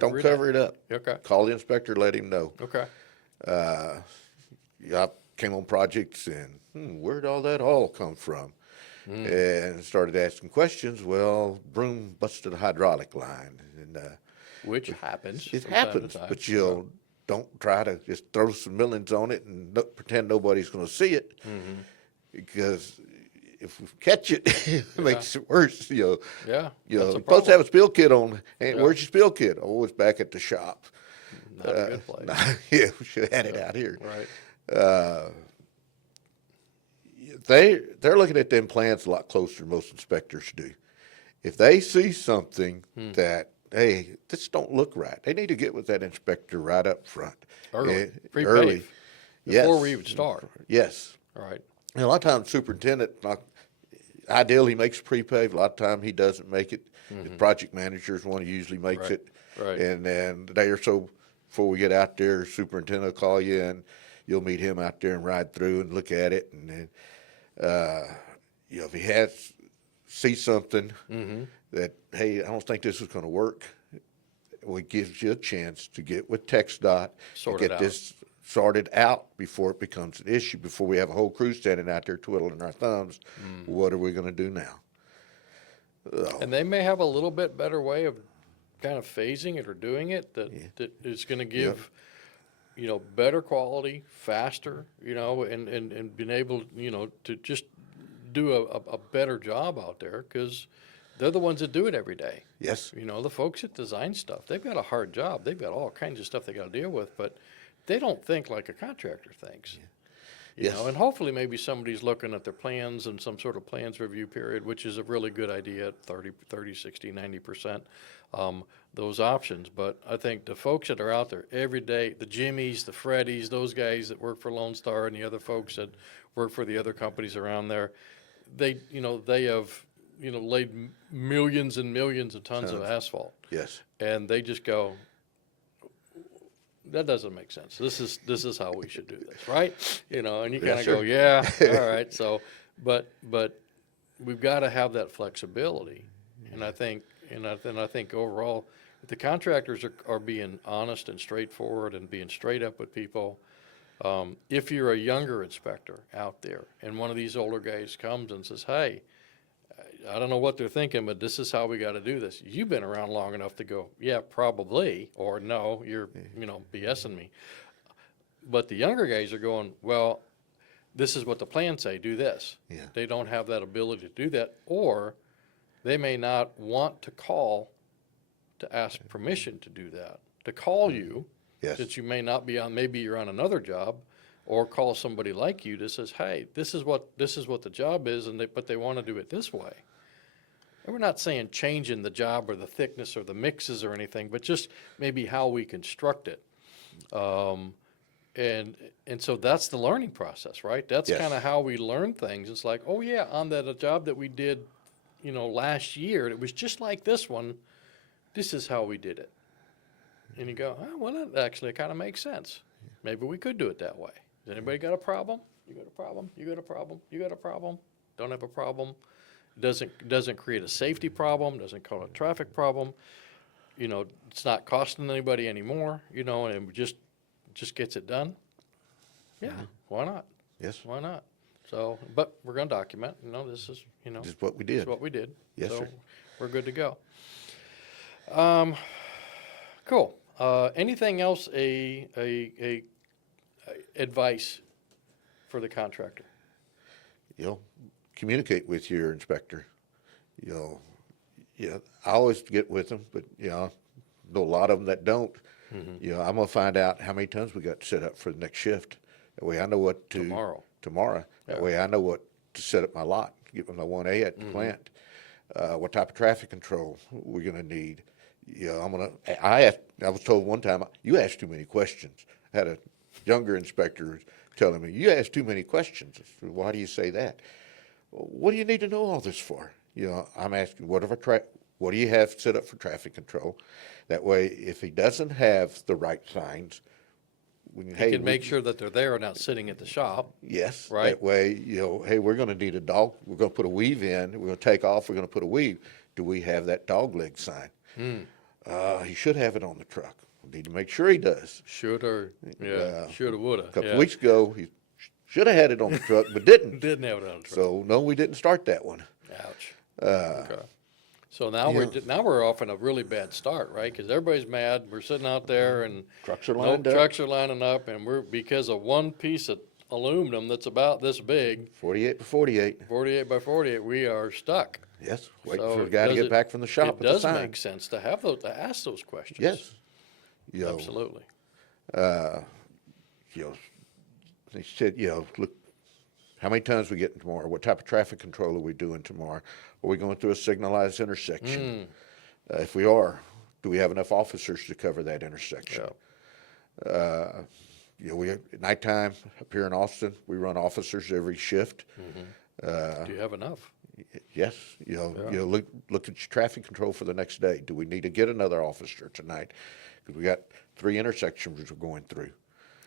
Don't Every cover it up. Okay. Call the inspector, let him know. Okay. I came on projects and where'd all that oil come from? And started asking questions. Well, broom busted a hydraulic line. And Which happens. it from time to happens, time. but don't try to just throw some millings on it and pretend nobody's going to see it. Because if we catch it, it makes it worse. Yeah. You're that's a supposed to have problem. a spill kit on. And Yeah. where's your spill kit? Oh, it's back at the shop. Not a good place. Yeah, we should have had it out here. Right. They're looking at them plans a lot closer than most inspectors do. If they see something that, hey, this don't look right, they need to get with that inspector right up front. Early. Pre-pave. Early. Before Yes. we even start. Yes. All right. And a lot of times superintendent, ideally makes prepave. A lot of time he doesn't make it. The project manager is one who usually makes Right. it. Right. And then a day or so before we get out there, superintendent will call you and you'll meet him out there and ride through and look at it. And then, if he see something that, hey, I don't think this is going to work, well, it gives you a chance to get with TxDOT Sort and it get out. this sorted out before it becomes an issue, before we have a whole crew standing out there twiddling our thumbs. What are we going to do now? And they may have a little bit better way of kind of phasing it or doing it that, Yeah. that is gonna give, better quality, faster, and being able, to just do a better job out there, because they're the ones that do it every day. Yes. The folks that design stuff, they've got a hard job. They've got all kinds of stuff they gotta deal with, but they don't think like a contractor thinks. Yes. And hopefully maybe somebody's looking at their plans and some sort of plans review period, which is a really good idea at 30, 60, 90%, those options. But I think the folks that are out there every day, the Jimmies, the Freddies, those guys that work for Lone Star and the other folks that work for the other companies around there, they have, laid millions and millions of tons of asphalt. Yes. And they just go, that doesn't make sense. This is how we should do this, right? And you kind Yes, of go, sir. yeah, all right. So, but we've got to have that flexibility, and I think overall, if the contractors are being honest and straightforward and being straight up with people. If you're a younger inspector out there and one of these older guys comes and says, hey, I don't know what they're thinking, but this is how we got to do this. You've been around long enough to go, yeah, probably, or no, you're, BSing me. But the younger guys are going, well, this is what the plans say, do this. Yeah. They don't have that ability to do that, or they may not want to call to ask permission to do that, to call you, Yes. since you may not be on, maybe you're on another job, or call somebody like you that says, hey, this is what the job is, but they want to do it this way. And we're not saying changing the job or the thickness or the mixes or anything, but just maybe how we construct it. And so that's the learning process, right? That's Yes. kind of how we learn things. It's like, oh yeah, on that job that we did, last year, it was just like this one. This is how we did it. And you go, oh, well, that actually kind of makes sense. Maybe we could do it that way. Has anybody got a problem? You got a problem? You got a problem? You got a problem? Don't have a problem? Doesn't create a safety problem, doesn't cause a traffic problem. It's not costing anybody anymore, and it just gets it done. Yeah, why not? Yes. Why not? So, but we're gonna document, this is, Just what we this did. is what we did. Yes, So sir. we're good to go. Cool. Anything else, a advice for the contractor? Communicate with your inspector. I always get with them, but know a lot of them that don't. I'm gonna find out how many tons we got set up for the next shift. That way I know what to tomorrow. That Yeah. way I know what to set up my lot, get my 1A at the plant. What type of traffic control we're gonna need. I was told one time, you ask too many questions. I had a younger inspector telling me, you ask too many questions. I said, why do you say that? Well, what do you need to know all this for? I'm asking, what do you have set up for traffic control? That way, if he doesn't have the right signs, we can, You can make sure that they're there and not sitting at the shop. yes, Right. that way, hey, we're gonna need a dog, we're gonna put a weave in, we're gonna take off, we're gonna put a weave. Do we have that dog leg sign? He should have it on the truck. We need to make sure he does. Shoulda, shoulda, woulda. A couple weeks ago, he should have had it on the truck, but didn't. Didn't have it on the truck. So, no, we didn't start that one. Ouch. Okay. So now we're off in a really bad start, right? Because everybody's mad. We're sitting out there and Trucks are lined up. trucks are lining up, and because of one piece of aluminum that's about this big, 48 by 48. 48 by 48, we are stuck. Yes, waiting So for the guy to does get it- back from the shop It with the does sign. make sense to have to ask those questions. Yes. Absolutely. They said, look, how many tons we getting tomorrow? What type of traffic control are we doing tomorrow? Are we going through a signalized intersection? If we are, do we have enough officers to cover that intersection? Yeah. We at nighttime up here in Austin, we run officers every shift. Do you have enough? Yes, look at your traffic control for the next day. Do we need to get another officer tonight? Because we got 3 intersections we're going through.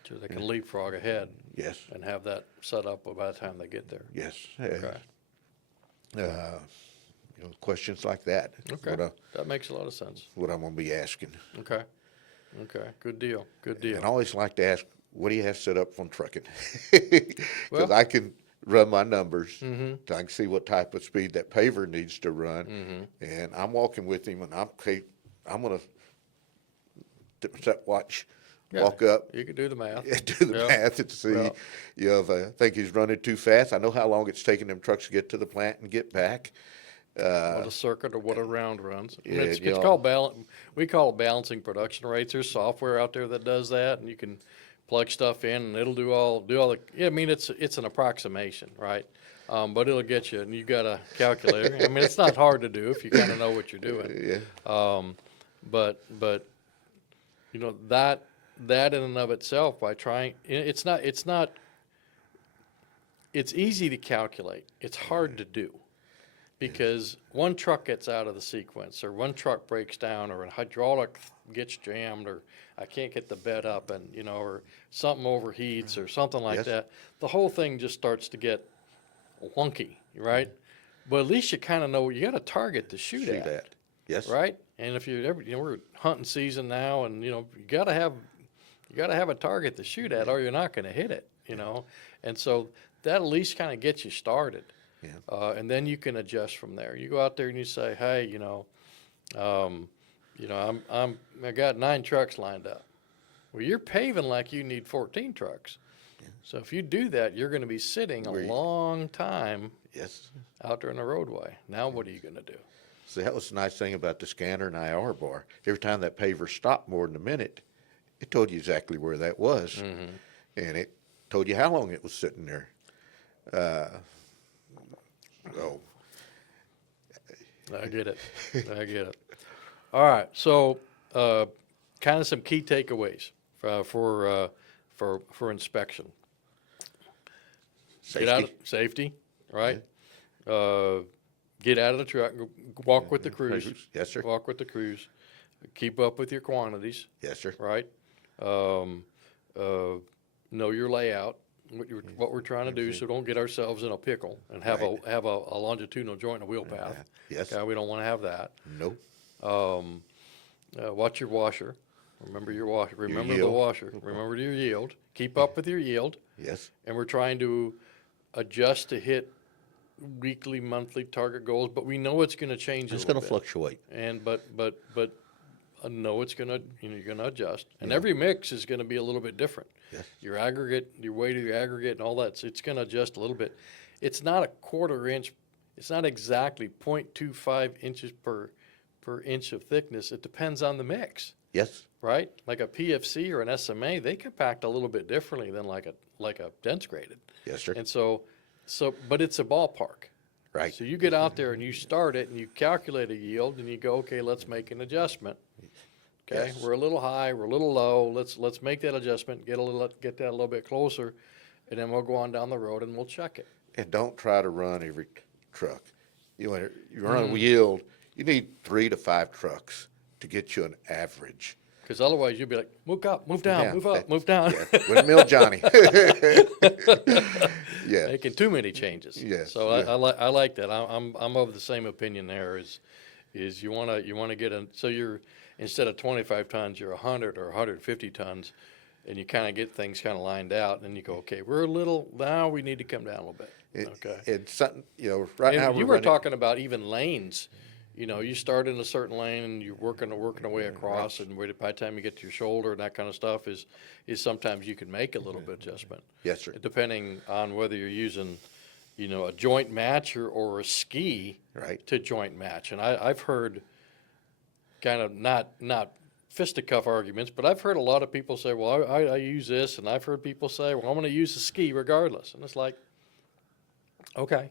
So they can leapfrog ahead Yes, and have that set up by the time they get there. yes. Okay. Questions like that. Okay. That makes a lot of sense. What I'm gonna be asking. Okay. Okay. Good deal. Good deal. And I always like to ask, what do you have set up on trucking? Because Well- I can run my numbers. I can see what type of speed that paver needs to run. And I'm walking with him and I'm, hey, I'm gonna watch, Yeah, walk up, You could do the math. do the Yeah. math and see, Yeah. if I think he's running too fast. I know how long it's taking them trucks to get to the plant and get back. What a circuit or what a round runs. I mean, Yeah, it's you know. called we call it balancing production rates. There's software out there that does that, and you can plug stuff in, and it'll do all the. Yeah, I mean, it's an approximation, right? But it'll get you, and you got a calculator. I mean, it's not hard to do if you kind of know what you're doing. Yeah, But you know that in and of itself, by trying, it's easy to calculate. It's hard to do. Because one truck gets out of the sequence, or one truck breaks down, or a hydraulic gets jammed, or I can't get the bed up, and or something overheats, or something like Yes. that. The whole thing just starts to get wonky, right? But at least you kind of know you got a target to shoot see at, that. Yes. right? And if you're ever, we're hunting season now, and you gotta have a target to shoot at, or you're not going to hit it, And so that at least kind of gets you started. Yeah. And then you can adjust from there. You go out there and you say, hey, I got 9 trucks lined up. Well, you're paving like you need 14 trucks. Yeah. So if you do that, you're going to be sitting a long time Yes. out there in the roadway. Now what are you going to do? See, that was the nice thing about the scanner and IR bar. Every time that paver stopped more than a minute, it told you exactly where that was, and it told you how long it was sitting there. Oh, I get it. I get it. All right. So, kind of some key takeaways for inspection. safety. Get out of safety, right? Get out of the truck. Walk with the crews. Yes, sir. Walk with the crews. Keep up with your quantities, Yes, sir. right? Know your layout. What we're trying to do, so don't get ourselves in a pickle and have Right. a longitudinal joint in a wheel path. Yes. Okay, we don't want to have that. Nope. Watch your washer. Remember your washer. Remember the yield. washer. Remember your yield. Keep up with your yield. Yes. And we're trying to adjust to hit weekly, monthly target goals, but we know it's going to change a It's little going to bit. fluctuate. And but I know it's going to you're going to adjust. And every mix is going to be a little bit different. Yes. Your aggregate, your weight of your aggregate, and all that. So it's going to adjust a little bit. It's not a quarter inch. It's not exactly 0.25 inches per inch of thickness. It depends on the mix. Yes. Right? Like a PFC or an SMA, they compact a little bit differently than like a dense graded. Yes, sir. And so, but it's a ballpark. Right. So you get out there and you start it and you calculate a yield and you go, okay, let's make an adjustment. Okay, Yes. we're a little high, we're a little low. Let's make that adjustment, get that a little bit closer, and then we'll go on down the road and we'll check it. And don't try to run every truck. You run a yield. You need 3 to 5 trucks to get you an average. Because otherwise you'll be like, move up, move down, move up, move down. Yeah. Windmill Johnny. Yeah. Making too many changes. Yes, So yeah. I like that. I'm of the same opinion there. Is you wanna get so you're instead of 25 tons, you're 100 or 150 tons, and you kind of get things kind of lined out, and you go, okay, we're a little now. We need to come down a little bit. Okay. It's something, right now And we're you were running. talking about even lanes. You start in a certain lane and you're working a way across, and by the time you get to your shoulder and that kind of stuff is sometimes you can make a little bit adjustment. Yes, sir. Depending on whether you're using, a joint match or a ski Right. to joint match. And I've heard kind of not fisticuff arguments, but I've heard a lot of people say, well, I use this, and I've heard people say, well, I'm going to use the ski regardless. And it's like, okay.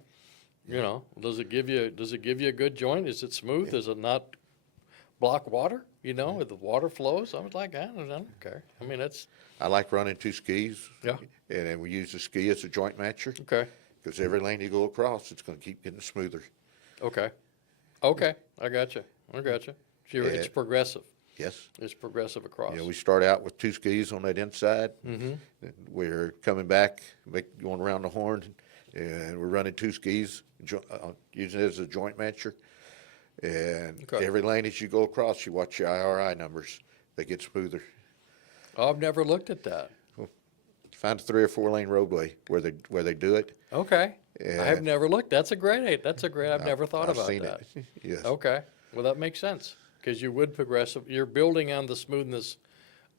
Does it give you a good joint? Is it smooth? Does it not block water? If the water flows, I was like, I don't care. I mean, it's I like running 2 skis. Yeah. And then we use the ski as a joint matcher. okay. Because every lane you go across, it's going to keep getting smoother. Okay. I got you. It's Yeah. progressive. Yes. It's progressive across. We start out with 2 skis on that inside. Mm-hmm. And we're coming back, going around the horn, and we're running 2 skis, using it as a joint matcher. And Okay. every lane as you go across, you watch your IRI numbers. They get smoother. Oh, I've never looked at that. Find a 3 or 4 lane roadway where they do it. Okay. Yeah. I have never looked. That's a great. I've never thought I've about seen that. it. Yes. Okay. Well, that makes sense. because you would progressive, you're building on the smoothness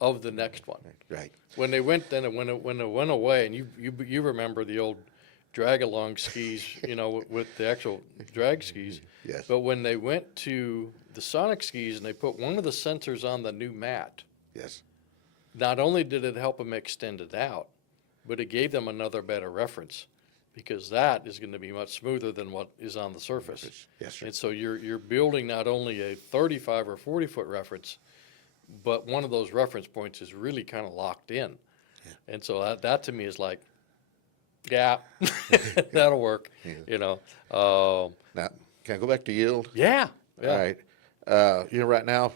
of the next one. Right. When they went, then when it went away, and you remember the old drag-along skis, with the actual drag skis. Yes. But when they went to the Sonic skis and they put one of the sensors on the new mat, Yes. not only did it help them extend it out, but it gave them another better reference, because that is going to be much smoother than what is on the surface. Yes, sir. And so you're building not only a 35 or 40-foot reference, but one of those reference points is really kind of locked in. And so that to me is like, yeah, that'll work, Now, can I go back to yield? Yeah. All right. Right now,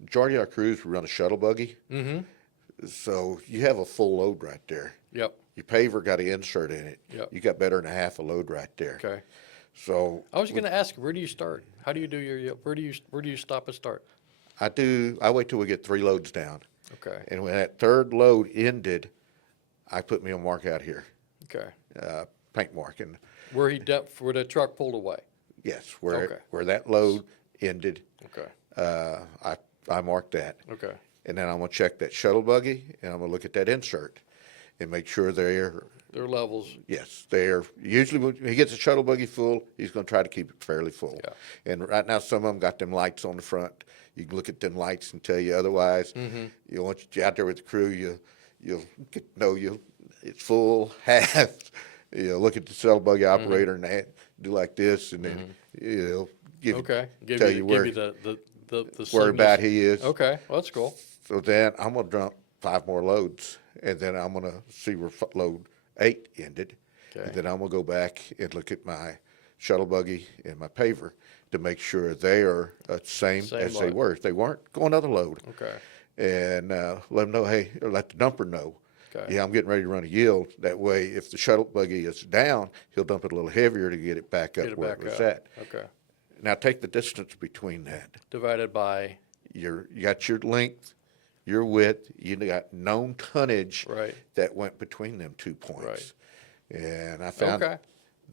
majority of our crews run a shuttle buggy. Mm-hmm. So you have a full load right there. Yep. Your paver got an insert in it. Yep. You got better than a half a load right there. Okay. So I was going to ask, where do you start? How do you do where do you stop and start? I wait till we get 3 loads down. Okay. And when that 3rd load ended, I put me a mark out here, Okay. paint mark. And Where the truck pulled away. yes, Okay. where that load ended, Okay. I marked that. Okay. And then I'm gonna check that shuttle buggy, and I'm gonna look at that insert and make sure they're, Their levels. yes, they're, usually when he gets a shuttle buggy full, he's gonna try to keep it fairly full. Yeah. And right now, some of them got them lights on the front. You can look at them lights and tell you otherwise. You want you out there with the crew, you'll it's full, half. Look at the shuttle buggy operator and do like this, and then give Okay. tell you where give you the where signals. about he is. Okay. Well, that's cool. So then I'm gonna dump 5 more loads, and then I'm gonna see where load 8 ended. Okay. And then I'm gonna go back and look at my shuttle buggy and my paver to make sure they are same Same as they load. were. If they weren't, go another load. Okay. And let them know, hey, or let the dumper know. Okay. Yeah, I'm getting ready to run a yield. That way, if the shuttle buggy is down, he'll dump it a little heavier to get it back up Get it where back it was up. at. Okay. Now take the distance between that. Divided by. You got your length, your width, you got known tonnage Right. that went between them 2 points. And I found Okay.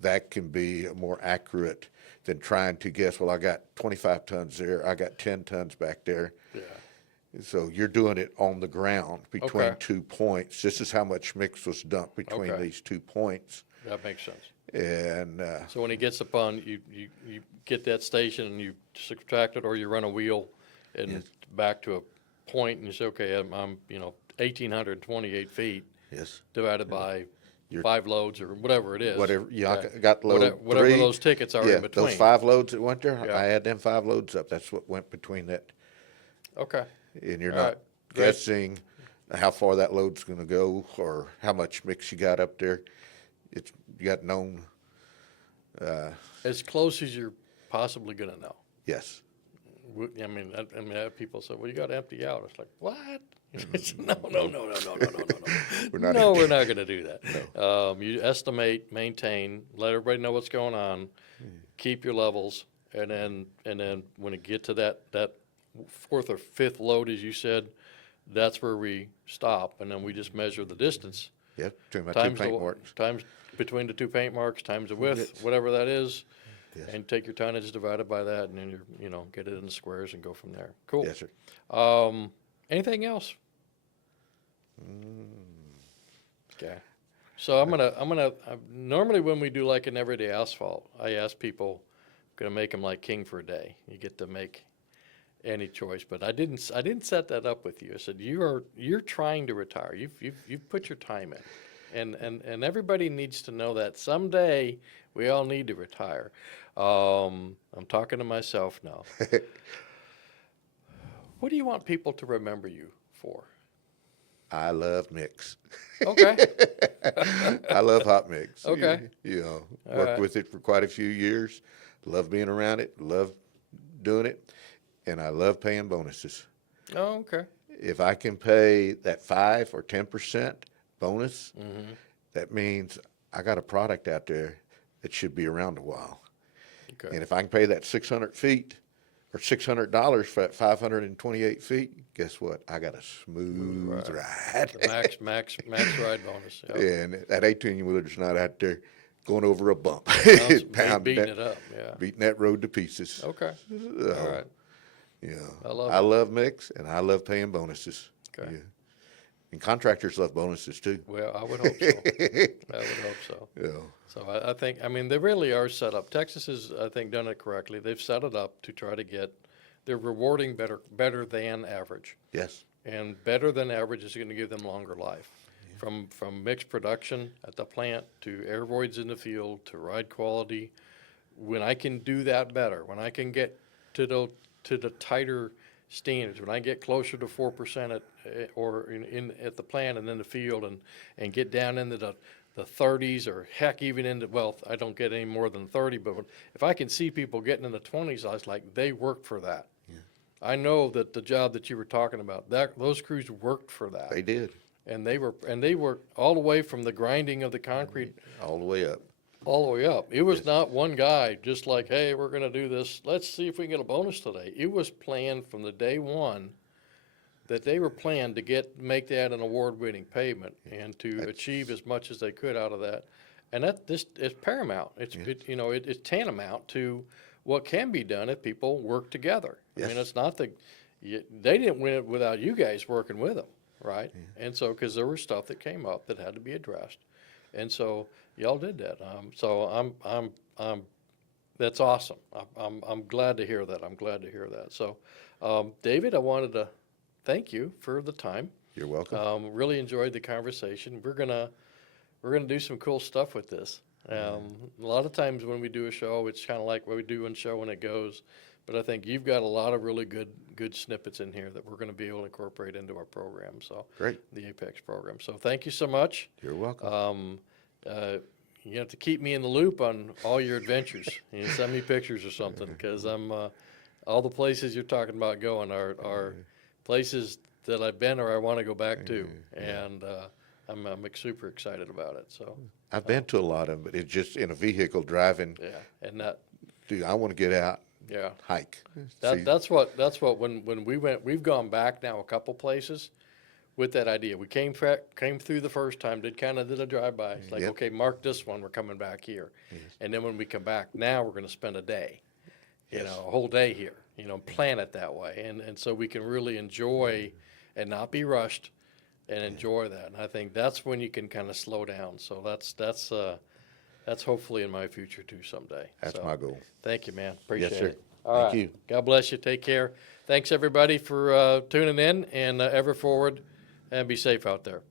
that can be more accurate than trying to guess, well, I got 25 tons there, I got 10 tons back there. Yeah. So you're doing it on the ground between Okay. 2 points. This is how much mix was dumped between Okay. these 2 points. That makes sense. And So when he gets upon, you get that station and you subtract it, or you run a wheel and back to a point, and you say, okay, I'm 1,828 feet yes, divided by Your- 5 loads or whatever it is. whatever, Okay. I got load Whatever 3. those tickets are Yeah, in between. those 5 loads that went there, Yeah. I had them 5 loads up. That's what went between that. Okay. And you're All not right, great. guessing how far that load's gonna go or how much mix you got up there. You got known, As close as you're possibly gonna know. yes. I mean, I have people say, well, you gotta empty out. It's like, what? It's, no. We're not No, we're not gonna do that. You estimate, maintain, let everybody know what's going on, keep your levels, and then when it get to that 4th or 5th load, as you said, that's where we stop, and then we just measure the distance. Yep, between my 2 Times paint marks. times between the 2 paint marks, times the width, Width. whatever that is, Yes. and take your tonnage divided by that, and then get it in the squares and go from there. Cool. Yes, sir. Anything else? Okay. So normally when we do like an everyday asphalt, I ask people, I'm gonna make them like king for a day. You get to make any choice, but I didn't set that up with you. I said, you're trying to retire. You've put your time in. And everybody needs to know that someday we all need to retire. I'm talking to myself now. What do you want people to remember you for? I love mix. Okay. I love hot mix. Okay. Worked right. with it for quite a few years. Love being around it. Love doing it. And I love paying bonuses. Oh, okay. If I can pay that 5 or 10% bonus, that means I got a product out there that should be around a while. Okay. And if I can pay that 600 feet or $600 for that 528 feet, guess what? I got a smooth ride. The max ride bonus. Yep. And that 18-wheeler's not out there going over a bump. Beating Pounding it up. Yeah. beating that road to pieces. Okay. So, All right. Yeah. I love I it. love mix, and I love paying bonuses. Okay. Yeah. And contractors love bonuses too. Well, I would hope so. I would hope so. Yeah. So I think, I mean, they really are set up. Texas has, I think, done it correctly. They've set it up to try to get, they're rewarding better than average. Yes. And better than average is going to give them longer life. From mixed production at the plant to air voids in the field to ride quality. When I can do that better, when I can get to the tighter standards, when I get closer to 4% at the plant and in the field and get down into the 30s or heck even into, well, I don't get any more than 30, but if I can see people getting in the 20s, I was like, they worked for that. Yeah. I know that the job that you were talking about, those crews worked for that. They did. And they were all the way from the grinding of the concrete All the way up. all the way up. It was Yes. not one guy just like, hey, we're going to do this. Let's see if we can get a bonus today. It was planned from the day one that they were planned to make that an award-winning pavement and to achieve as much as they could out of that. And this is paramount. It's it's tantamount to what can be done if people work together. I mean, Yes. it's not they didn't win it without you guys working with them. Right? Yeah. And so, because there was stuff that came up that had to be addressed, and so y'all did that. So that's awesome. I'm glad to hear that. I'm glad to hear that. So, David, I wanted to thank you for the time. You're welcome. Really enjoyed the conversation. We're gonna do some cool stuff with this. A lot of times when we do a show, it's kind of like what we do in show when it goes. But I think you've got a lot of really good snippets in here that we're going to be able to incorporate into our program. So Great. The Apex program. So thank you so much. You're welcome. You have to keep me in the loop on all your adventures. You know, send me pictures or something because I'm all the places you're talking about going are places that I've been or I want to go back to, and I'm super excited about it. So I've been to a lot of them, but it's just in a vehicle driving. yeah, and that. Dude, I want to get out. Yeah. Hike. That's what when we went, we've gone back now a couple places with that idea. We came through the first time, did a drive-by. It's like, Yep. okay, mark this one, we're coming back here. Yes. And then when we come back, now we're going to spend a day, Yes. a whole day here, plan it that way. And so we can really enjoy and not be rushed and enjoy that. And I think that's when you can kind of slow down. So that's hopefully in my future too someday. That's So, my goal. Thank you, man. Appreciate Yes, sir. it. All Thank right. you. God bless you. Take care. Thanks, everybody, for tuning in and ever forward, and be safe out there.